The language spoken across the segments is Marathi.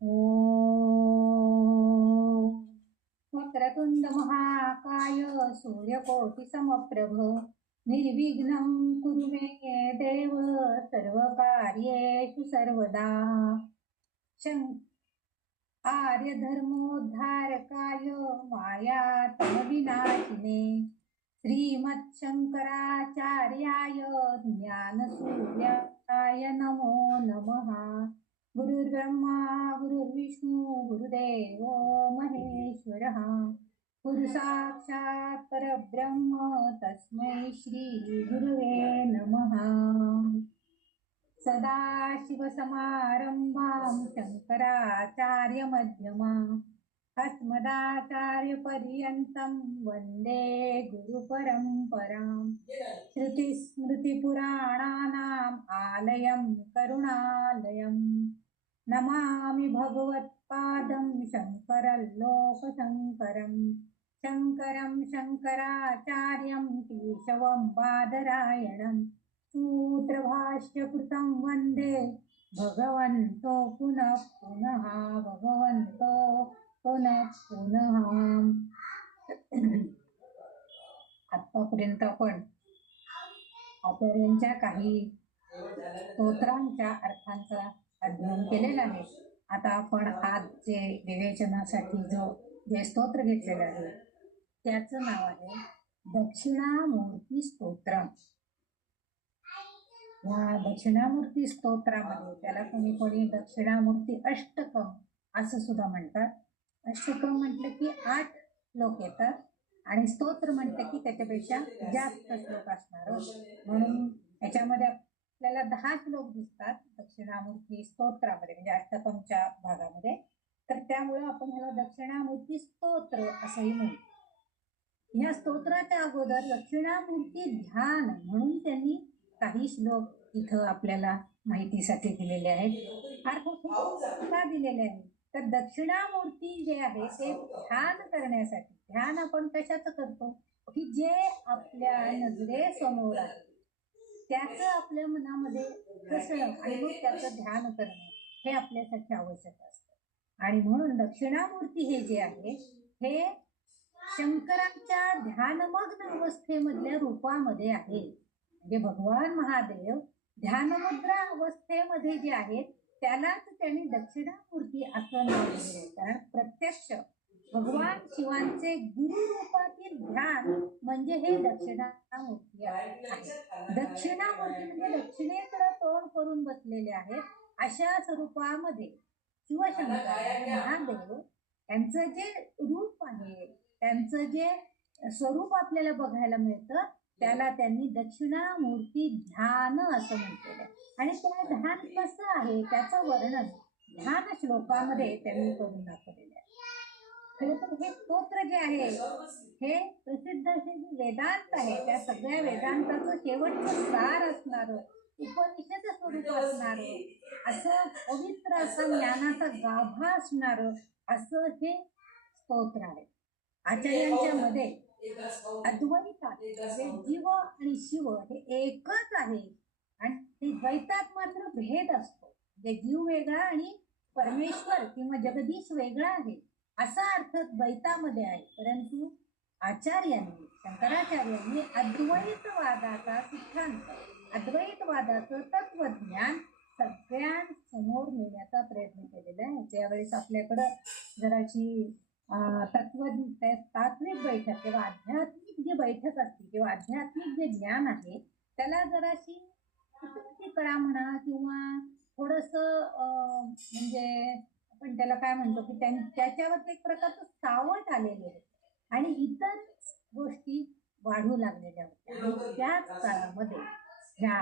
ओम वक्रतुंड महाकाय सूर्यकोटि समप्रभ निर्विघ्नं कुरु मे देव सर्वकार्येषु सर्वदा आर्यधर्मोद्धारकाय मायातमविनाशिने श्रीमच्छंकराचार्याय ज्ञानसूर्याय नमो नमः। गुरुर्ब्रह्मा गुरुर्विष्णू गुरुदेवो महेश्वरः गुरु साक्षात् परब्रह्म तस्मै श्री गुरुवे नमः। सदाशिवसमारंभां शंकराचार्यमध्यमाम् अस्मदाचार्यपर्यन्तं वन्दे गुरुपरम्पराम्। श्रुतिस्मृतिपुराणानाम् आलयं करुणालयम् नमामि भगवत्पादं शङ्करलोकशङ्करम् शङ्करं शङ्कराचार्यं केशवं बादरायणम् सूत्रभाष्यकृतं वन्दे भगवन्तो पुनः पुनः भगवन्तो पुनः पुनः। आतापर्यंत आपण आचार्यांच्या काही स्तोत्रांच्या अर्थांचा अध्ययन केलेला आहे। आता आपण आज जे विवेचनासाठी जे स्तोत्र घेतलेलं आहे त्याचं नाव आहे दक्षिणामूर्ती स्तोत्र। या दक्षिणामूर्ती स्तोत्रामध्ये त्याला कोणी दक्षिणामूर्ती अष्टकम असं सुद्धा म्हणतात। अष्टकम म्हटलं की 8 श्लोक येतात आणि स्तोत्र म्हटलं की त्याच्यापेक्षा जास्त श्लोक असणार, म्हणून याच्यामध्ये आपल्याला 10 श्लोक दिसतात दक्षिणामूर्ती स्तोत्रामध्ये, म्हणजे अष्टकमच्या भागामध्ये। तर त्यामुळे आपण ह्याला दक्षिणामूर्ती स्तोत्र असंही म्हणतो। या स्तोत्राच्या अगोदर दक्षिणामूर्ती ध्यान म्हणून त्यांनी काही श्लोक इथं आपल्याला माहितीसाठी दिलेले आहेत। अर्थात का दिलेले आहेत तर दक्षिणामूर्ती जे आहे ते ध्यान करण्यासाठी, ध्यान आपण कशाचं करतो की जे आपल्या नजरेसमोर आहे त्याचं आपल्या मनामध्ये कसं आणि मग त्याचं ध्यान करणं हे आपल्यासाठी आवश्यक असतं। आणि म्हणून दक्षिणामूर्ती हे जे आहे हे शंकरांच्या ध्यानमग्न अवस्थेमधल्या रूपामध्ये आहे। म्हणजे भगवान महादेव ध्यानमुद्रा अवस्थेमध्ये जे आहेत त्यालाच त्यांनी दक्षिणामूर्ती असं नाव दिले, कारण प्रत्यक्ष भगवान शिवांचे गुरु रूपातील ध्यान म्हणजे हे दक्षिणामूर्ती आहे। दक्षिणामूर्ती म्हणजे दक्षिणेकडे तोंड करून बसलेले आहेत अशा स्वरूपामध्ये शिवशंकर महादेव यांचं जे रूप आहे, त्यांचं जे स्वरूप आपल्याला बघायला मिळतं त्याला त्यांनी दक्षिणामूर्ती ध्यान असं म्हटलेलं आहे। आणि त्या ध्यान कसं आहे त्याचं वर्णन ध्यान श्लोकामध्ये त्यांनी करून दाखवलेलं आहे। खरं तर हे स्तोत्र जे आहे हे प्रसिद्ध असे वेदांत आहे, त्या सगळ्या वेदांताचं शेवटचं सार असणार, उपनिषद स्वरूप असणार, असं पवित्र असा ज्ञानाचा गाभा असणार असं हे स्तोत्र आहे। आचार्यांच्या मध्ये अद्वैतात जीव आणि शिव हे एकच आहे आणि द्वैतात मात्र भेद असतो, म्हणजे जीव वेगळा आणि परमेश्वर किंवा जगदीश वेगळा आहे असा अर्थ द्वैतामध्ये आहे। परंतु आचार्यांनी शंकराचार्यांनी अद्वैतवादाचा सिद्धांत, अद्वैतवादाचं तत्वज्ञान सगळ्यांसमोर नेण्याचा प्रयत्न केलेला आहे। त्यावेळेस आपल्याकडं जराशी तात्विक बैठक किंवा आध्यात्मिक जी बैठक असते किंवा आध्यात्मिक जे ज्ञान आहे त्याला जराशी कळा म्हणा किंवा थोडस म्हणजे आपण त्याला काय म्हणतो की त्याच्यावर एक प्रकारचं सावट आलेले आहे आणि इतर गोष्टी वाढू लागलेल्या होत्या। त्याच काळामध्ये ह्या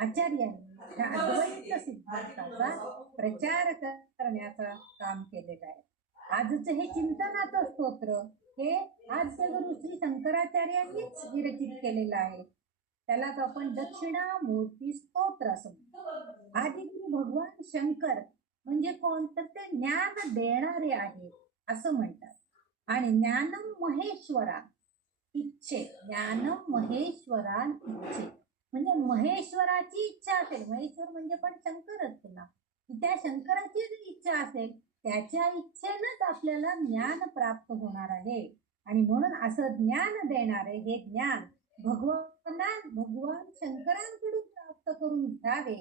आचार्यांनी ह्या अद्वैत सिद्धांताचा प्रचार करण्याचं काम केलेलं आहे। आजचं हे चिंतनाचं स्तोत्र हे आद्य गुरु श्री शंकराचार्यांनीच विरचित केलेलं आहे, त्यालाच आपण दक्षिणामूर्ती स्तोत्र असं म्हणतो। आदिगुरु भगवान शंकर म्हणजे कोण तर ते ज्ञान देणारे आहे असं म्हणतात। आणि ज्ञानम महेश्वरा इच्छे, ज्ञानम महेश्वरा इच्छे म्हणजे महेश्वराची इच्छा असेल, महेश्वर म्हणजे पण शंकरच ना, त्या शंकराची जर इच्छा असेल त्याच्या इच्छेनंच आपल्याला ज्ञान प्राप्त होणार आहे. आणि म्हणून असं ज्ञान देणारे हे ज्ञान भगवान शंकरांकडून प्राप्त करून घ्यावे,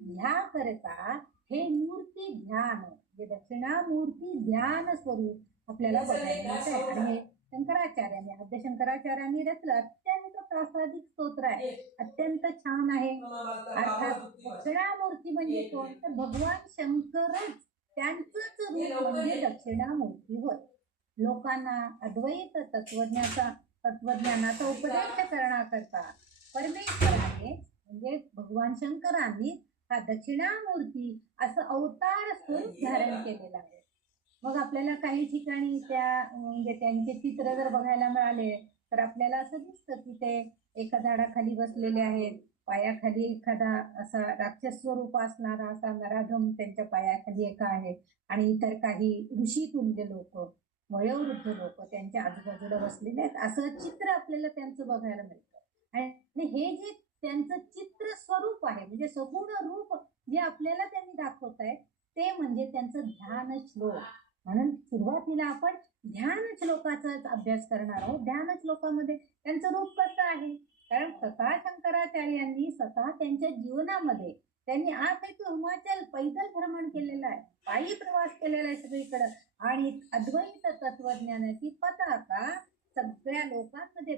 ह्याकरता हे मूर्ती ध्यान, जे दक्षिणामूर्ती ध्यान स्वरूप आपल्याला बघायला मिळत आहे. आणि हे शंकराचार्यांनी, आद्य शंकराचार्यांनी रचलं अत्यंत प्रासादिक स्तोत्र आहे, अत्यंत छान आहे. अर्थात दक्षिणामूर्ती म्हणजे कोण, तर भगवान शंकरच, त्यांचंच रूप म्हणजे दक्षिणामूर्ती होय. लोकांना अद्वैत तत्वज्ञानाचा उपदेश करण्याकरता परमेश्वराने म्हणजे भगवान शंकरांनी हा दक्षिणामूर्ती असं अवतार स्वरूप धारण केलेलं आहे. मग आपल्याला काही ठिकाणी त्या म्हणजे त्यांचे चित्र जर बघायला मिळाले तर आपल्याला असं दिसतं की ते एका झाडाखाली बसलेले आहेत, पायाखाली एखादा असा राक्षस स्वरूप असणारा असा नराधम त्यांच्या पायाखाली एका आहे, आणि इतर काही ऋषितुल्य लोक, वयोवृद्ध लोक त्यांच्या आजूबाजूला बसलेले आहेत. असं चित्र आपल्याला त्यांचं बघायला मिळतं. आणि हे जे त्यांचं चित्र स्वरूप आहे म्हणजे सगुण रूप जे आपल्याला त्यांनी दाखवत आहे ते म्हणजे त्यांचं ध्यान श्लोक. म्हणून सुरुवातीला आपण ध्यान श्लोकाचाच अभ्यास करणार आहोत. ध्यान श्लोकामध्ये त्यांचं रूप कसं आहे, कारण स्वतः शंकराचार्यांनी स्वतः त्यांच्या जीवनामध्ये त्यांनी आज एक हिमाचल पैदल भ्रमण केलेलं आहे, पायी प्रवास केलेला आहे सगळीकडं, आणि अद्वैत तत्वज्ञानाची पताका सगळ्या लोकांमध्ये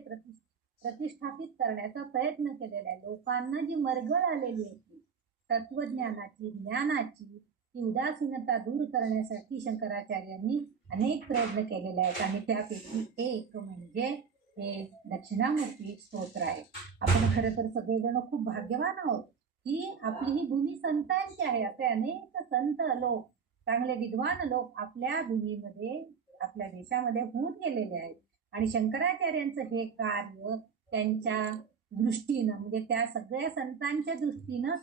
प्रतिष्ठापित करण्याचा प्रयत्न केलेला आहे. लोकांना जी मरगळ आलेली होती तत्वज्ञानाची, ज्ञानाची, ती उदासीनता दूर करण्यासाठी शंकराचार्यांनी अनेक प्रयत्न केलेले आहेत. आणि त्यापैकी एक म्हणजे हे दक्षिणामूर्ती स्तोत्र आहे. आपण खरं तर सगळेजण खूप भाग्यवान आहोत की आपली ही भूमी संतांची आहे. असे अनेक संत लोक, चांगले विद्वान लोक आपल्या भूमीमध्ये, आपल्या देशामध्ये होऊन गेलेले आहेत. आणि शंकराचार्यांचं हे कार्य त्यांच्या दृष्टीनं म्हणजे त्या सगळ्या संतांच्या दृष्टीनं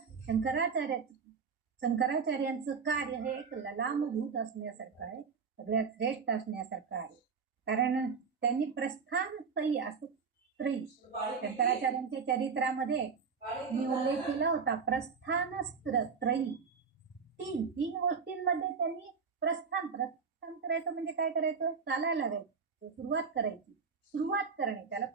शंकराचार्यांचं कार्य हे एक ललामभूत असण्यासारखं आहे, सगळ्यात श्रेष्ठ असण्यासारखं आहे. कारण त्यांनी प्रस्थान त्रयी असं त्रयी शंकराचार्यांच्या चरित्रामध्ये मी उल्लेख केला होता, प्रस्थान त्रयी, तीन गोष्टींमध्ये त्यांनी प्रस्थान करायचं म्हणजे काय करायचं, चालायला लागायचं, सुरुवात करणे, त्याला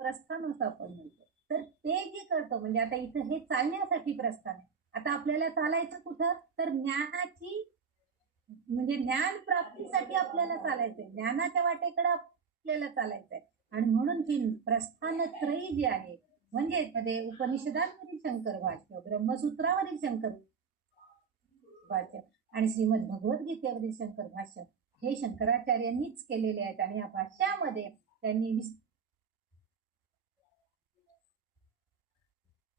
प्रस्थान असं आपण म्हणतो. तर ते जे करतो म्हणजे आता इथं हे चालण्यासाठी प्रस्थान आहे. आता आपल्याला चालायचं कुठं, तर ज्ञानाची म्हणजे ज्ञान प्राप्तीसाठी आपल्याला चालायचंय, ज्ञानाच्या वाटेकडे आपल्याला चालायचंय. आणि म्हणून ती प्रस्थान त्रयी जी आहे म्हणजे मध्ये उपनिषदांवरील शंकर भाष्य, ब्रह्मसूत्रावरील शंकर भाष्य आणि श्रीमद भगवद्गीतेवरील शंकर भाष्य हे शंकराचार्यांनीच केलेले आहेत. आणि या भाष्यामध्ये त्यांनी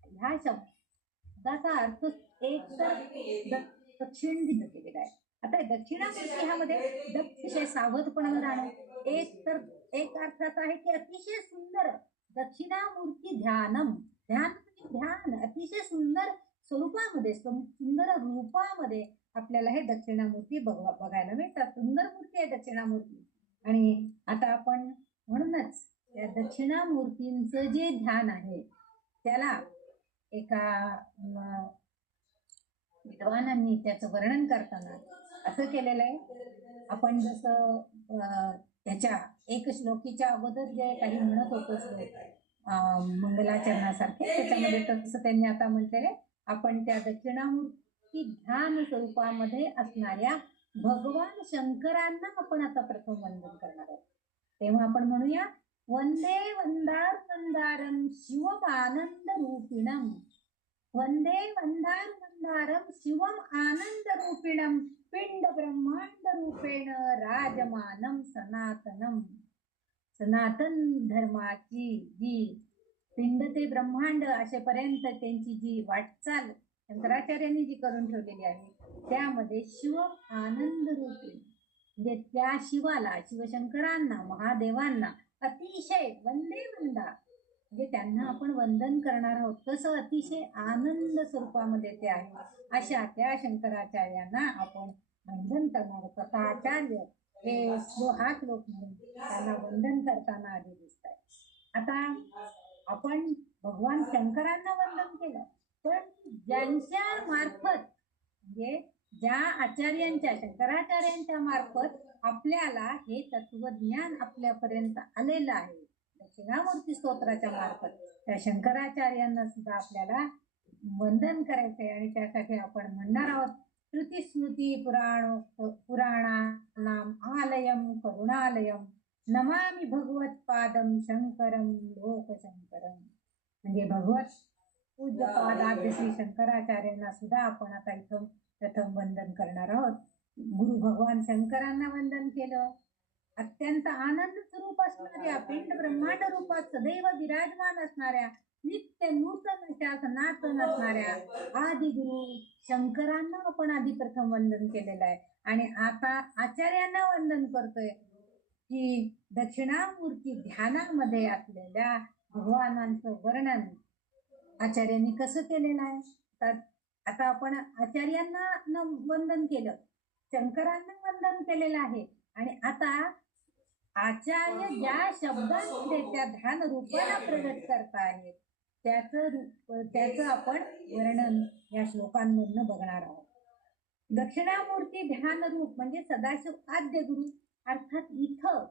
ह्या शब्दाचा अर्थ एक तर दक्षिण दिलं गेलेला आहे. आता दक्षिणामूर्ती ह्यामध्ये अतिशय सावधपणे राहणं, एक अर्थाचा आहे की अतिशय सुंदर दक्षिणामूर्ती ध्यानम, ध्यान अतिशय सुंदर स्वरूपामध्ये, सुंदर रूपामध्ये आपल्याला हे दक्षिणामूर्ती बघायला मिळतात. सुंदर मूर्ती आहे दक्षिणामूर्ती. आणि आता आपण म्हणूनच या दक्षिणामूर्तींचं जे ध्यान आहे त्याला एका विद्वानांनी त्याचं वर्णन करताना असं केलेलं आहे. आपण जसं त्याच्या एक श्लोकीच्या अगोदर जे काही म्हणत होतो श्लोक मंगलाचरणासारखे, त्याच्यामध्ये तसं त्यांनी आता म्हटलेले आपण त्या दक्षिणामूर्ती ध्यान स्वरूपामध्ये असणाऱ्या भगवान शंकरांना आपण आता प्रथम वंदन करणार आहोत. तेव्हा आपण म्हणूया, वंदे वंदार वंदारम शिवम आनंद रूपिणम, वंदे वंदार वंदारम शिवम आनंद रूपिणम, पिंड ब्रह्मांड रूपेण राजमानम सनातनम. सनातन धर्माची जी पिंड ते ब्रह्मांड असेपर्यंत त्यांची जी वाटचाल शंकराचार्यांनी जी करून ठेवलेली आहे त्यामध्ये शिवम आनंद रूपी म्हणजे त्या शिवाला, शिवशंकरांना, महादेवांना अतिशय वंदे वंदा म्हणजे त्यांना आपण वंदन करणार आहोत, तसं अतिशय आनंद स्वरूपामध्ये ते आहे अशा त्या शंकराचार्यांना आपण वंदन करणार. स्वतः आचार्य हे हा श्लोक म्हणून त्यांना वंदन करताना आधी दिसत आहे. आता आपण भगवान शंकरांना वंदन केलं, पण ज्यांच्या मार्फत म्हणजे ज्या आचार्यांच्या त्यांच्या शंकराचार्यांच्या मार्फत आपल्याला हे तत्वज्ञान आपल्यापर्यंत आलेलं आहे. दक्षिणामूर्ती स्तोत्राच्या मार्फत त्या शंकराचार्यांना सुद्धा आपल्याला वंदन करायचंय आणि त्यासाठी आपण म्हणणार आहोत श्रुती स्मृती पुराणानाम आलयम करुणालयम नमामि भगवत्पादम शंकरम लोकशंकरम. म्हणजे भगवत पूज्यपादाद्य श्री शंकराचार्यांना सुद्धा आपण आता इथं प्रथम वंदन करणार आहोत. गुरु भगवान शंकरांना वंदन केलं. अत्यंत आनंद स्वरूप असणाऱ्या पिंड ब्रह्मांड रूपात सदैव विराजमान असणाऱ्या नित्य नूतन अशा सनातन असणाऱ्या आदि गुरु शंकरांना आपण आधी प्रथम वंदन केलेलं आहे. आणि आता आचार्यांना वंदन करतोय की दक्षिणामूर्ती ध्यानामध्ये असलेल्या भगवानांचं वर्णन आचार्यांनी कसं केलेलं आहे. तर आता आपण आचार्यांना वंदन केलं, शंकरांना वंदन केलेलं आहे. आणि आता आचार्य ज्या शब्दांमध्ये त्या ध्यान रूपाला प्रगट करतायत त्याचं आपण वर्णन या श्लोकांमधनं बघणार आहोत. दक्षिणामूर्ती ध्यान रूप म्हणजे सदाशिव आद्य गुरु. अर्थात इथं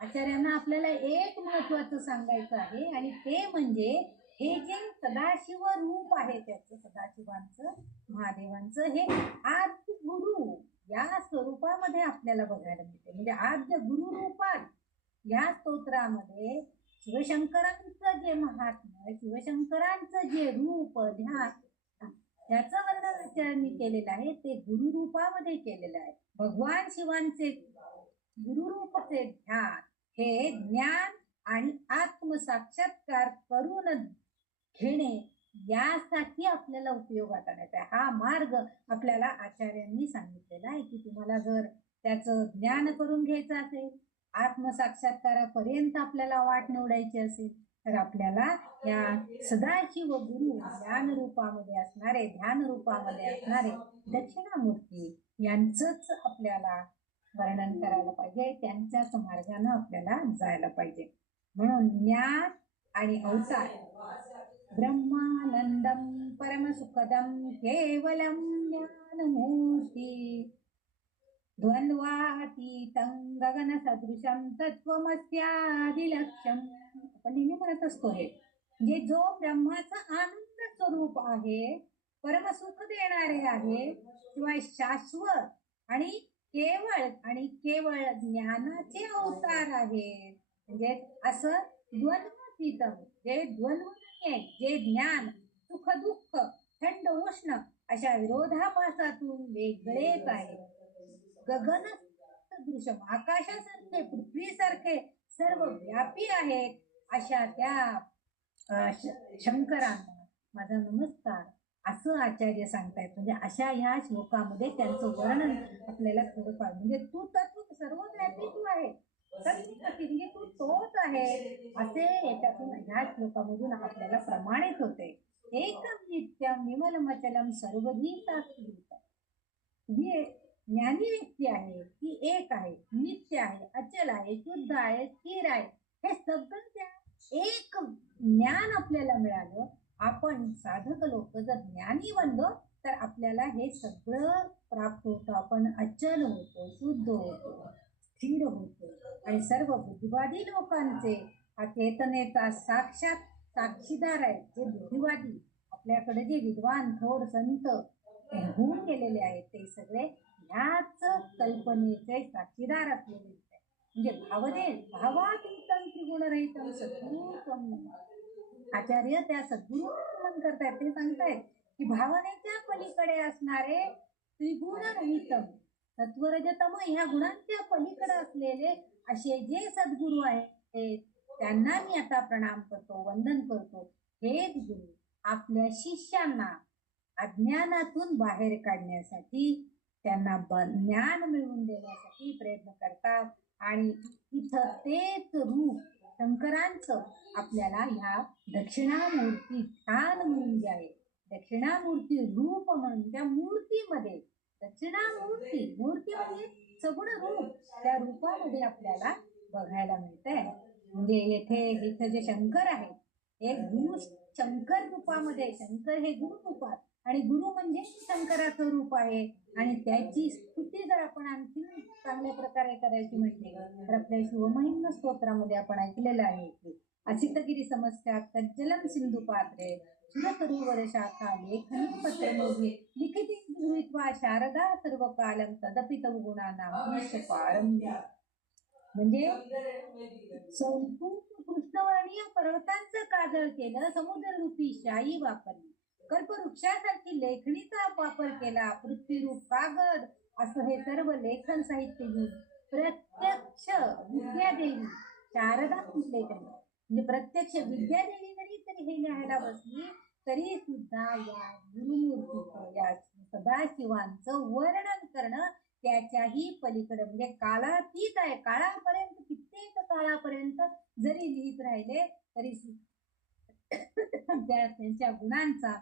आचार्यांना आपल्याला एक महत्वाचं सांगायचं आहे आणि ते म्हणजे हे जे सदाशिव रूप आहे त्याचं सदाशिवांचं महादेवांचं हे आद्य गुरु या स्वरूपामध्ये आपल्याला बघायला मिळते. म्हणजे आद्य गुरु रूपात या स्तोत्रामध्ये शिवशंकरांचं जे महात्म्य शिवशंकरांचं जे रूप ध्यान त्याचं वर्णन आचार्यांनी केलेलं आहे ते गुरु रूपामध्ये केलेलं आहे. भगवान शिवांचे गुरु रूपाचे ध्यान हे ज्ञान आणि आत्मसाक्षात्कार करून घेणे यासाठी आपल्याला उपयोगात आणायचा आहे. हा मार्ग आपल्याला आचार्यांनी सांगितलेला आहे की तुम्हाला जर त्याचं ज्ञान करून घ्यायचं असेल आत्मसाक्षात्कारापर्यंत आपल्याला वाट निवडायची असेल तर आपल्याला या सदाशिव गुरु ज्ञान रूपामध्ये असणारे ध्यान रूपामध्ये असणारे दक्षिणामूर्ती यांचंच आपल्याला वर्णन करायला पाहिजे. त्यांच्याच मार्गाने आपल्याला जायला पाहिजे. म्हणून ज्ञान आणि अवतार ब्रह्मानंदम परमसुखदम केवलम ज्ञानमूर्ती द्वंद्वातीतं गगन सदृशम तत्वमस्यादिलक्ष्यम. आपण नेहमी म्हणत असतो हे म्हणजे जो ब्रह्माचा आनंद स्वरूप आहे, परमसुख देणारे आहे, शिवाय शाश्वत आणि केवळ ज्ञानाचे अवतार आहे. म्हणजे असं द्वंद्वातीतं जे द्वंद्व नाहीये, जे ज्ञान सुख दुःख थंड उष्ण अशा विरोधाभासातून वेगळेच आहे. गगन सदृशम आकाशासारखे पृथ्वीसारखे सर्व व्यापी आहेत अशा त्या शंकरांना माझा नमस्कार असं आचार्य सांगतायत. म्हणजे अशा ह्या श्लोकामध्ये त्यांचं वर्णन आपल्याला थोडंफार म्हणजे तू तत्व सर्वव्यापी तू आहे म्हणजे तू तोच आहे असे याच्यातून ह्या श्लोकामधून आपल्याला प्रमाणित होते. एकम नित्यम विमलमचलम सर्वधी साक्षीभूत. जी ज्ञानी व्यक्ती आहे ती एक आहे, नित्य आहे, अचल आहे, शुद्ध आहे, स्थिर आहे. हे सगळं त्या एक ज्ञान आपल्याला मिळालं. आपण साधक लोक जर ज्ञानी बनलो तर आपल्याला हे सगळं प्राप्त होतं. आपण अचल होतो, शुद्ध होतो, स्थिर होतो आणि सर्व बुद्धिवादी लोकांचे हा चेतनेचा साक्षात साक्षीदार आहे. जे बुद्धिवादी आपल्याकडे जे विद्वान थोर संत होऊन गेलेले आहेत ते सगळे ह्याच कल्पनेचे साक्षीदार असलेले आहेत. म्हणजे भावातीतं त्रिगुणरहितं सद्गुरुत्वं. आचार्य त्या सद्गुरू नमन करतायत. ते सांगतायत की भावनेच्या पलीकडे असणारे त्रिगुणरहितं सत्वरजतम ह्या गुणांच्या पलीकडे असलेले असे जे सद्गुरू आहेत त्यांना मी आता प्रणाम करतो, वंदन करतो. हेच गुरु आपल्या शिष्यांना अज्ञानातून बाहेर काढण्यासाठी त्यांना ज्ञान मिळवून देण्यासाठी प्रयत्न करतात. आणि इथं तेच रूप शंकरांचं आपल्याला ह्या दक्षिणामूर्ती ध्यान म्हणून जे आहे दक्षिणामूर्ती रूप म्हणून त्या मूर्तीमध्ये दक्षिणामूर्ती मूर्ती म्हणजे सगुण रूप त्या रूपामध्ये आपल्याला बघायला मिळतंय. म्हणजे इथं जे शंकर आहे एक गुरु शंकर रूपामध्ये शंकर हे गुरु रूपात आणि गुरु म्हणजे शंकराचं रूप आहे. आणि त्याची स्तुती जर आपण आणखी चांगल्या प्रकारे करायची म्हटली तर आपल्या शिवमहिम्न स्तोत्रामध्ये आपण ऐकलेलं आहे की असितगिरी समस्या तज्जलम सिंधू पात्रे सुरतरुवर शाखा लेखनी पत्र मोघे लिखिती गृहीत्वा शारदा सर्व कालम तदपि तव गुणानां मनुष्य पारम्य. म्हणजे संपूर्ण कृष्णवर्णीय पर्वतांचं काजळ केलं, समुद्ररूपी शाई वापरली, कल्पवृक्षासारखी लेखणीचा वापर केला, पृथ्वीरूप कागद असं हे सर्व लेखन साहित्य घेऊन प्रत्यक्ष विद्यादेवी शारदा म्हटले त्यांनी. म्हणजे प्रत्यक्ष विद्यादेवी तरी हे लिहायला बसली तरी सुद्धा या गुरुमूर्तीचं या सदाशिवांचं वर्णन करणं त्याच्याही पलीकडे म्हणजे काळातीत आहे. काळापर्यंत कित्येक काळापर्यंत जरी लिहित राहिले तरी त्यांच्या गुणांचा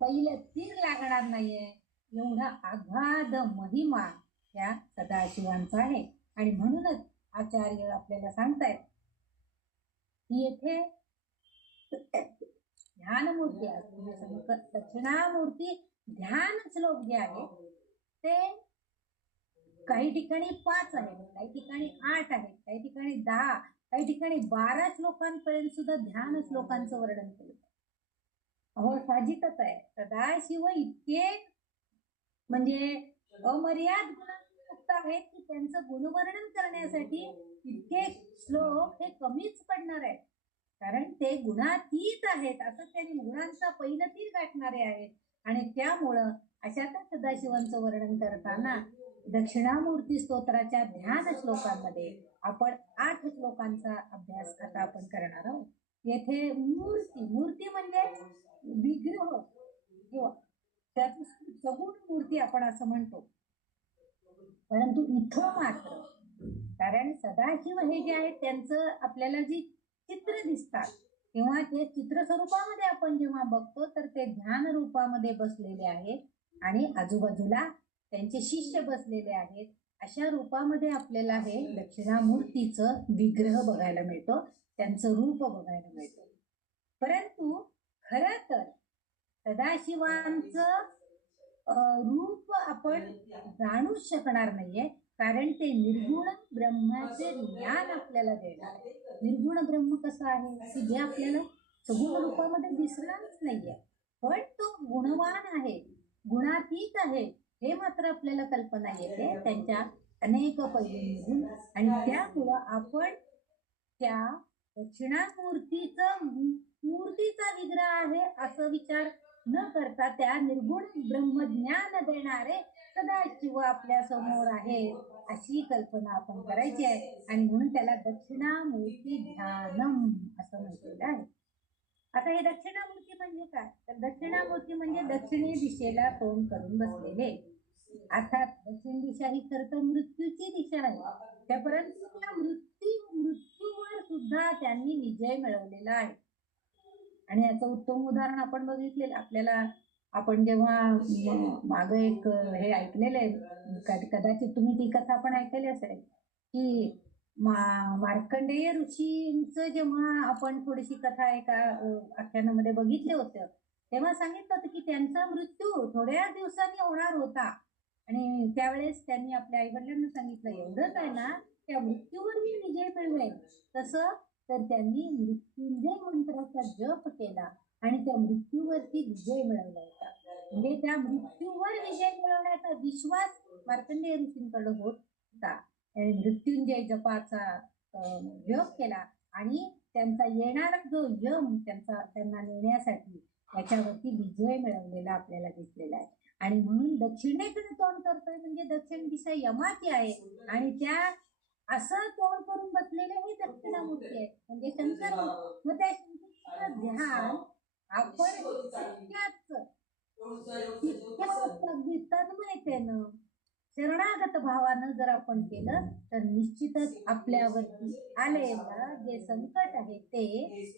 पहिलं तीर लागणार नाहीये. एवढा अगाध महिमा या सदाशिवांचा आहे. आणि म्हणूनच आचार्य आपल्याला सांगतायत की येथे ध्यानमूर्ती आहे. दक्षिणामूर्ती ध्यान श्लोक जे आहे ते काही ठिकाणी 5 आहेत, काही ठिकाणी 8 आहेत, काही ठिकाणी 10, काही ठिकाणी 12 श्लोकांपर्यंत सुद्धा ध्यान श्लोकांचं वर्णन केलं. अहो साहजिकच आहे, सदाशिव इतके म्हणजे अमर्याद गुणयुक्त आहेत की त्यांचं गुणवर्णन करण्यासाठी इतके श्लोक हे कमीच पडणार आहेत. कारण ते गुणातीत आहेत, असं त्यांनी गुणांचा पहिलं तीर गाठणारे आहेत. आणि त्यामुळं अशातच सदाशिवांचं वर्णन करताना दक्षिणामूर्ती स्तोत्राच्या ध्यान श्लोकांमध्ये आपण 8 श्लोकांचा अभ्यास आता आपण करणार आहोत. येथे मूर्ती म्हणजे विग्रह किंवा त्याची सगुण मूर्ती आपण असं म्हणतो. परंतु इथं मात्र कारण सदाशिव हे जे आहेत त्यांचं आपल्याला जी चित्र दिसतात तेव्हा ते चित्र स्वरूपामध्ये आपण जेव्हा बघतो तर ते ध्यान रूपामध्ये बसलेले आहेत आणि आजूबाजूला त्यांचे शिष्य बसलेले आहेत. अशा रूपामध्ये आपल्याला हे दक्षिणामूर्तीचं विग्रह बघायला मिळतो, त्यांचं रूप बघायला मिळतं. परंतु खरं तर सदाशिवांचं रूप आपण जाणूच शकणार नाहीये. कारण ते निर्गुण ब्रह्माचे ज्ञान आपल्याला देणार आहे. निर्गुण ब्रह्म कसं आहे की जे आपल्याला सगुण रूपामध्ये दिसणारच नाहीये, पण तो गुणवान आहे, गुणातीत आहे हे मात्र आपल्याला कल्पना येते त्यांच्या अनेक पैलूंमधून. आणि त्यामुळं आपण त्या दक्षिणामूर्तीचं मूर्तीचा विग्रह आहे असं विचार न करता त्या निर्गुण ब्रह्मज्ञान देणारे सदाशिव आपल्या समोर आहे अशी कल्पना आपण करायची आहे. आणि म्हणून त्याला दक्षिणामूर्ती ध्यानम असं म्हटलेलं आहे. आता हे दक्षिणामूर्ती म्हणजे काय, तर दक्षिणामूर्ती म्हणजे दक्षिणी दिशेला तोंड करून बसलेले. अर्थात दक्षिण दिशा ही खरं तर मृत्यूची दिशा आहे. परंतु त्या मृत्यूवर सुद्धा त्यांनी विजय मिळवलेला आहे. आणि याचं उत्तम उदाहरण आपण बघितलेलं आपल्याला. आपण जेव्हा माग एक हे ऐकलेलं आहे, कदाचित तुम्ही ती कथा पण ऐकली असेल की मार्कंडेय ऋषींचं जेव्हा आपण थोडीशी कथा एका आख्यानामध्ये बघितले होतं तेव्हा सांगितलं होतं की त्यांचा मृत्यू थोड्या दिवसांनी होणार होता. आणि त्यावेळेस त्यांनी आपल्या आईवडिलांना सांगितलं एवढंच आहे ना, त्या मृत्यूवर मी विजय मिळवेल. तसं तर त्यांनी मृत्युंजय मंत्राचा जप केला आणि त्या मृत्यूवरती विजय मिळवला होता. म्हणजे त्या मृत्यूवर विजय मिळवण्याचा विश्वास मार्कंडेय ऋषींकडे होता. आणि मृत्युंजय जपाचा जप केला आणि त्यांचा येणारा जो यम त्यांना नेण्यासाठी त्याच्यावरती विजय मिळवलेला आपल्याला दिसलेला आहे. आणि म्हणून दक्षिणेकडे तोंड करतोय म्हणजे दक्षिण दिशा यमाची आहे आणि त्या असं तोंड करून बसलेले हे दक्षिणामूर्ती आहे म्हणजे शंकर. मग त्या शंकराचं ध्यान आपण अगदी तन्मयतेनं शरणागत भावानं जर आपण केलं तर निश्चितच आपल्यावरती आलेला जे संकट आहे ते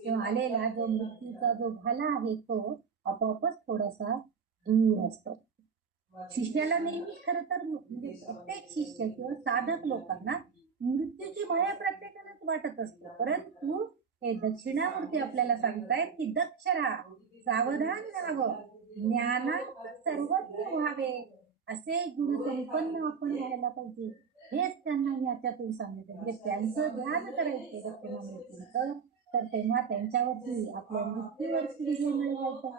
किंवा आलेला जो मृत्यूचा जो भाला आहे तो आपोआपच थोडासा दूर असतो. शिष्याला नेहमी खरं तर म्हणजे प्रत्येक शिष्य किंवा साधक लोकांना मृत्यूची भय प्रत्येकालाच वाटत असते. परंतु हे दक्षिणामूर्ती आपल्याला सांगतायत की दक्ष राहा, सावधान राहावं. ज्ञानात सर्वज्ञ व्हावे असे गुणसंपन्न आपण व्हायला पाहिजे, हेच त्यांना याच्यातून सांगितलं. म्हणजे त्यांचं ध्यान करायचं दक्षिणामूर्तींचं, तर तेव्हा त्यांच्यावरती आपल्या मृत्यूवरती विजय मिळवायचा.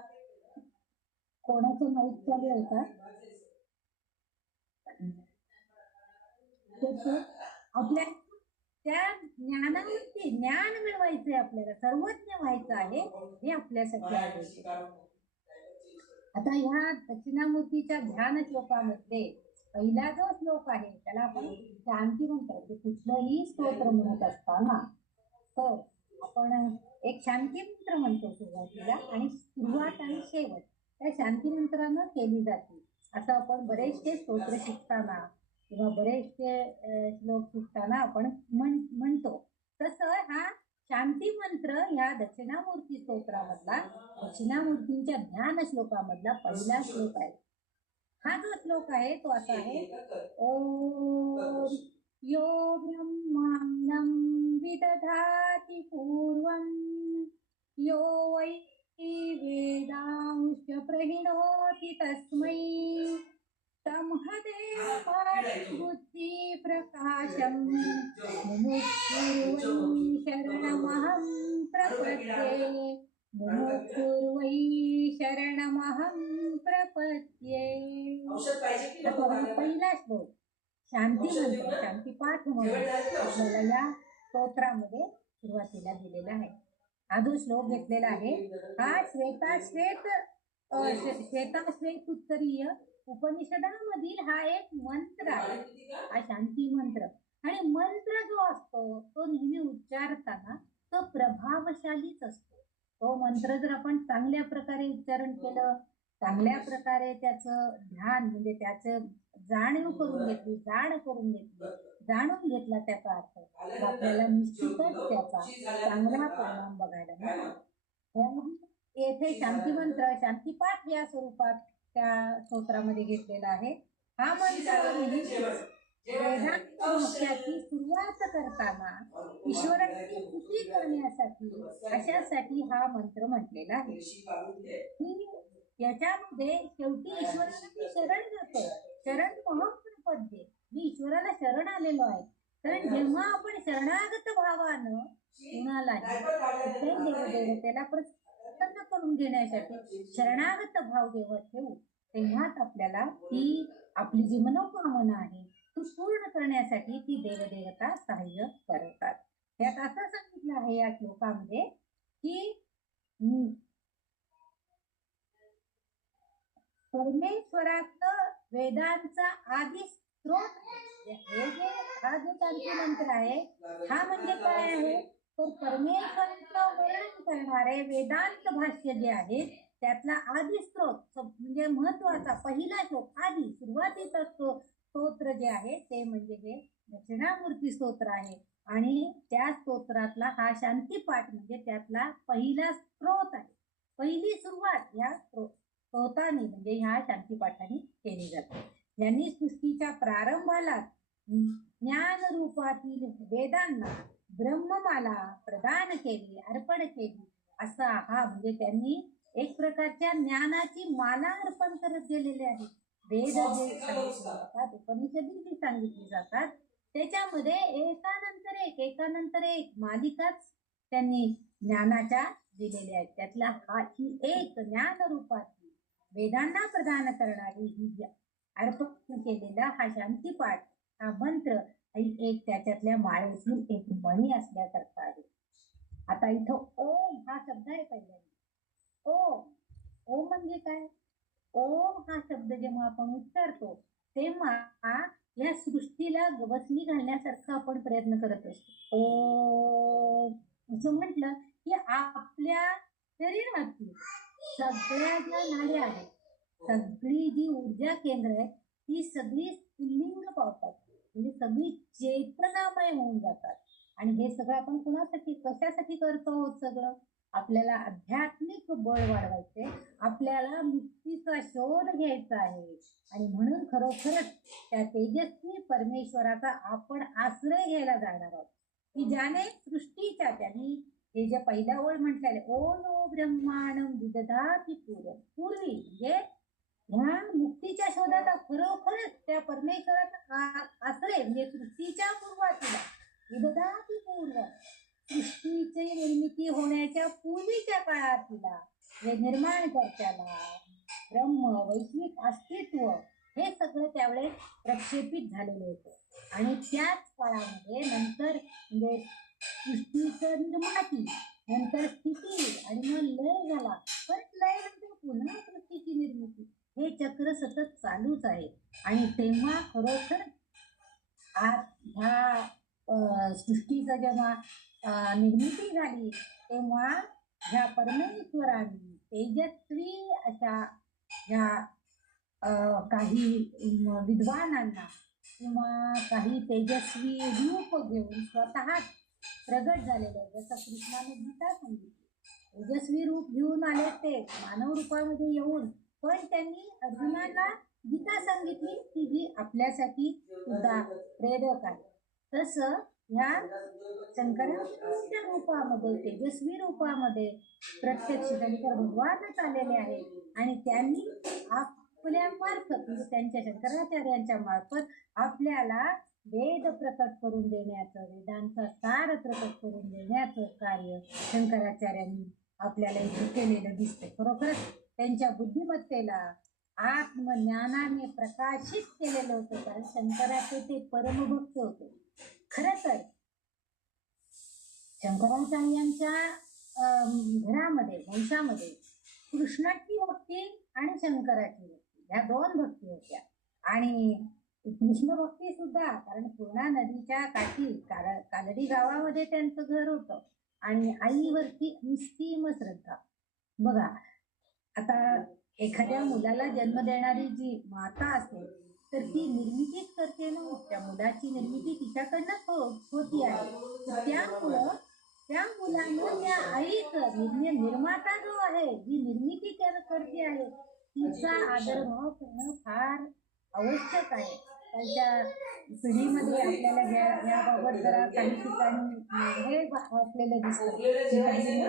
कोणाचं माहीत चालू आहे का? आपल्या त्या ज्ञानावरती ज्ञान मिळवायचंय, आपल्याला सर्वज्ञ व्हायचं आहे, हे आपल्यासाठी आहे. आता ह्या दक्षिणामूर्तीच्या ध्यान श्लोकामध्ये पहिला जो श्लोक आहे त्याला आपण शांती म्हणतो. कुठलंही स्तोत्र म्हणत असताना तर आपण एक शांती मंत्र म्हणतो सुरुवातीला, आणि सुरुवात आणि शेवट त्या शांती मंत्रानं केली जाते. असं आपण बरेचसे स्तोत्र शिकताना किंवा बरेचसे श्लोक शिकताना आपण म्हणतो. तसं हा शांती मंत्र ह्या दक्षिणामूर्ती स्तोत्रामधला, दक्षिणामूर्तींच्या ध्यान श्लोकामधला पहिला श्लोक आहे. हा जो श्लोक आहे तो असा आहे, ओम यो ब्रह्मांडं विदधाति पूर्वं यो वै वेदांश्च प्रहिणोति तस्मै तमहदेव बुद्धि प्रकाशं मुमुक्षुर्वै शरणमहं प्रपद्ये मुमुक्षुर्वै शरणमहं प्रपद्ये. पहिला श्लोक शांती मंत्र, शांती पाठ म्हणून आपल्याला या स्तोत्रामध्ये सुरुवातीला दिलेला आहे. हा जो श्लोक घेतलेला आहे हा श्वेताश्वेत उत्तरीय उपनिषदामधील हा एक मंत्र आहे, हा शांती मंत्र. आणि मंत्र जो असतो तो नेहमी उच्चारताना तो प्रभावशालीच असतो. तो मंत्र जर आपण चांगल्या प्रकारे उच्चारण केलं, चांगल्या प्रकारे त्याचं ध्यान म्हणजे त्याचं जाणीव करून घेतली, जाणून घेतला त्याचा अर्थ, तर आपल्याला निश्चितच त्याचा चांगला परिणाम बघायला मिळतो. येथे शांती मंत्र शांतीपाठ या स्वरूपात त्या स्तोत्रामध्ये घेतलेला आहे. हा मंत्र वेदांत मोक्षाची सुरुवात करताना ईश्वराची स्तुती करण्यासाठी अशासाठी हा मंत्र म्हटलेला आहे. याच्यामध्ये शेवटी ईश्वराला मी शरण जातो, शरण महत्प्रपद्ये, मी ईश्वराला शरण आलेलो आहे. कारण जेव्हा आपण शरणागत भावानं कुणालाही देवदेवतेला प्रसन्न करून घेण्यासाठी शरणागत भाव जेव्हा ठेवू, तेव्हाच आपल्याला ही आपली जी मनोकामना आहे ती पूर्ण करण्यासाठी ती देवदेवता सहाय्य करतात. त्यात असं सांगितलं आहे या श्लोकामध्ये की परमेश्वराचं वेदांचा आदी स्रोत हे जे हा जो शांती मंत्र आहे हा म्हणजे काय आहे, तर परमेश्वराचं वर्णन करणारे वेदांत भाष्य जे आहे त्यातला आदी स्रोत म्हणजे महत्वाचा पहिला श्लोक, आधी सुरुवातीचा स्तोत्र जे आहे ते म्हणजे हे दक्षिणामूर्ती स्तोत्र आहे. आणि त्या स्तोत्रातला हा शांतीपाठ म्हणजे त्यातला पहिला स्त्रोत आहे, पहिली सुरुवात या स्तोत्राने म्हणजे ह्या शांतीपाठाने केली जाते. यांनी सृष्टीच्या प्रारंभाला ज्ञान रूपातील वेदांना ब्रह्ममाला प्रदान केली, अर्पण केली असा हा म्हणजे त्यांनी एक प्रकारच्या ज्ञानाची माला अर्पण करत गेलेले आहे. वेद जे सांगितले जातात, उपनिषदी जी सांगितली जातात त्याच्यामध्ये एकानंतर एक मालिकाच त्यांनी ज्ञानाच्या दिलेल्या आहेत. त्यातला ही एक ज्ञान रूपाची वेदांना प्रदान करणारी ही अर्पण केलेला हा शांतीपाठ, हा मंत्र एक त्याच्यातल्या माळेतून एक मणी असल्यासारखा आहे. आता इथं ओम हा शब्द आहे पहिल्यांदा. ओम म्हणजे काय? ओम हा शब्द जेव्हा आपण उच्चारतो तेव्हा या सृष्टीला गवसणी घालण्यासारखं आपण प्रयत्न करत असतो. ओम असं म्हटलं की आपल्या शरीरातली सगळ्या ज्या नाड्या आहेत, सगळी जी ऊर्जा केंद्र आहे ती सगळी स्फुल्लिंग पावतात, म्हणजे सगळी चेतनामय होऊन जातात. आणि हे सगळं आपण कुणासाठी कशासाठी करतो? सगळं आपल्याला आध्यात्मिक बळ वाढवायचे, आपल्याला मुक्तीचा शोध घ्यायचा आहे. आणि म्हणून खरोखरच त्या तेजस्वी परमेश्वराचा आपण आश्रय घ्यायला जाणार आहोत की ज्याने सृष्टीच्या त्यांनी हे जे पहिल्या ओळ म्हटलेले ओ नो ब्रह्मांडम विदधाति पूर्वी म्हणजे ह्या मुक्तीच्या शोधात खरोखरच त्या परमेश्वराचा आश्रय म्हणजे सृष्टीच्या पूर्वातीला विदधाति पूर्व सृष्टीची निर्मिती होण्याच्या पूर्वीच्या काळातीला हे निर्माण करत्याला ब्रह्म वैश्विक अस्तित्व हे सगळं त्यावेळेस प्रक्षेपित झालेलं होतं आणि त्याच काळामध्ये नंतर म्हणजे सृष्टीचं निर्माती नंतर स्थिती आणि मग लय झाला परत लय नंतर पुन्हा सृष्टीची निर्मिती हे चक्र सतत चालूच आहे आणि तेव्हा खरोखर ह्या सृष्टीचं जेव्हा निर्मिती झाली तेव्हा ह्या परमेश्वराने तेजस्वी अशा ह्या काही विद्वानांना किंवा काही तेजस्वी रूप घेऊन स्वतः प्रगट झालेलं आहे. जसं कृष्णाने गीता सांगितली तेजस्वी रूप घेऊन आले ते मानव रूपामध्ये येऊन पण त्यांनी अर्जुनाला गीता सांगितली की जी आपल्यासाठी सुद्धा प्रेरक आहे. तसं ह्या शंकराच्या रूपामध्ये तेजस्वी रूपामध्ये प्रत्यक्ष शंकर भगवानच आलेले आहेत आणि त्यांनी आपल्या मार्फत म्हणजे त्यांच्या शंकराचार्यांच्या मार्फत आपल्याला वेद प्रकट करून देण्याचं वेदांचा सार प्रकट करून देण्याचं कार्य शंकराचार्यांनी आपल्याला इथे केलेलं दिसते. खरोखरच त्यांच्या बुद्धिमत्तेला आत्मज्ञानाने प्रकाशित केलेलं होतं कारण शंकराचे ते परमभक्त होते. खरं तर शंकराचार्यांच्या घरामध्ये वंशामध्ये कृष्णाची भक्ती आणि शंकराची भक्ती ह्या दोन भक्ती होत्या आणि कृष्ण भक्ती सुद्धा कारण पूर्णा नदीच्या काठी कालडी गावामध्ये त्यांचं घर होतं आणि आईवरती निस्सीम श्रद्धा. बघा आता एखाद्या मुलाला जन्म देणारी जी माता असेल तर ती निर्मितीच करते ना त्या मुलाची निर्मिती तिच्याकडनंच होती आहे. त्यामुळं त्या मुलानं त्या आईचं निर्माता जो आहे जी निर्मिती करते आहे तिचा आदरभाव करणं फार आवश्यक आहे. त्यांच्या पिढीमध्ये आपल्याला याबाबत जरा काही ठिकाणी हे असलेलं दिसतं की काही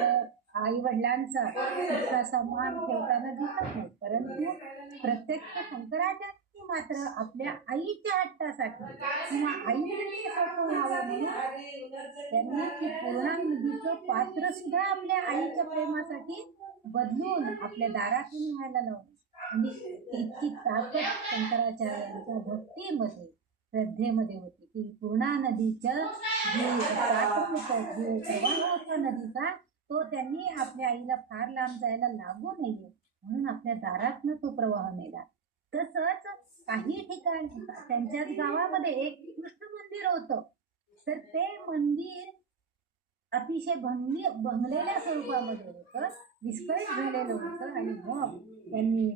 आई वडिलांचा इतका सन्मान ठेवताना दिसत नाही परंतु प्रत्यक्ष शंकराचार्य मात्र आपल्या आईच्या हट्टासाठी किंवा आईने सोपं व्हावं म्हणून त्यांनी ती पूर्णा नदीचं पात्र सुद्धा आपल्या आईच्या प्रेमासाठी बदलून आपल्या दारातून व्हायला लावलं. म्हणजे इतकी ताकद शंकराचार्यांच्या भक्तीमध्ये श्रद्धेमध्ये होती की पूर्णा नदीचं जे प्रवाह होता नदीचा तो त्यांनी आपल्या आईला फार लांब जायला लागू नये म्हणून आपल्या दारातनं तो प्रवाह नेला. तसंच काही ठिकाणी त्यांच्याच गावामध्ये एक कृष्ण मंदिर होतं तर ते मंदिर अतिशय भंगलेल्या स्वरूपामध्ये होतं विस्कळीत झालेलं होतं आणि मग त्यांनी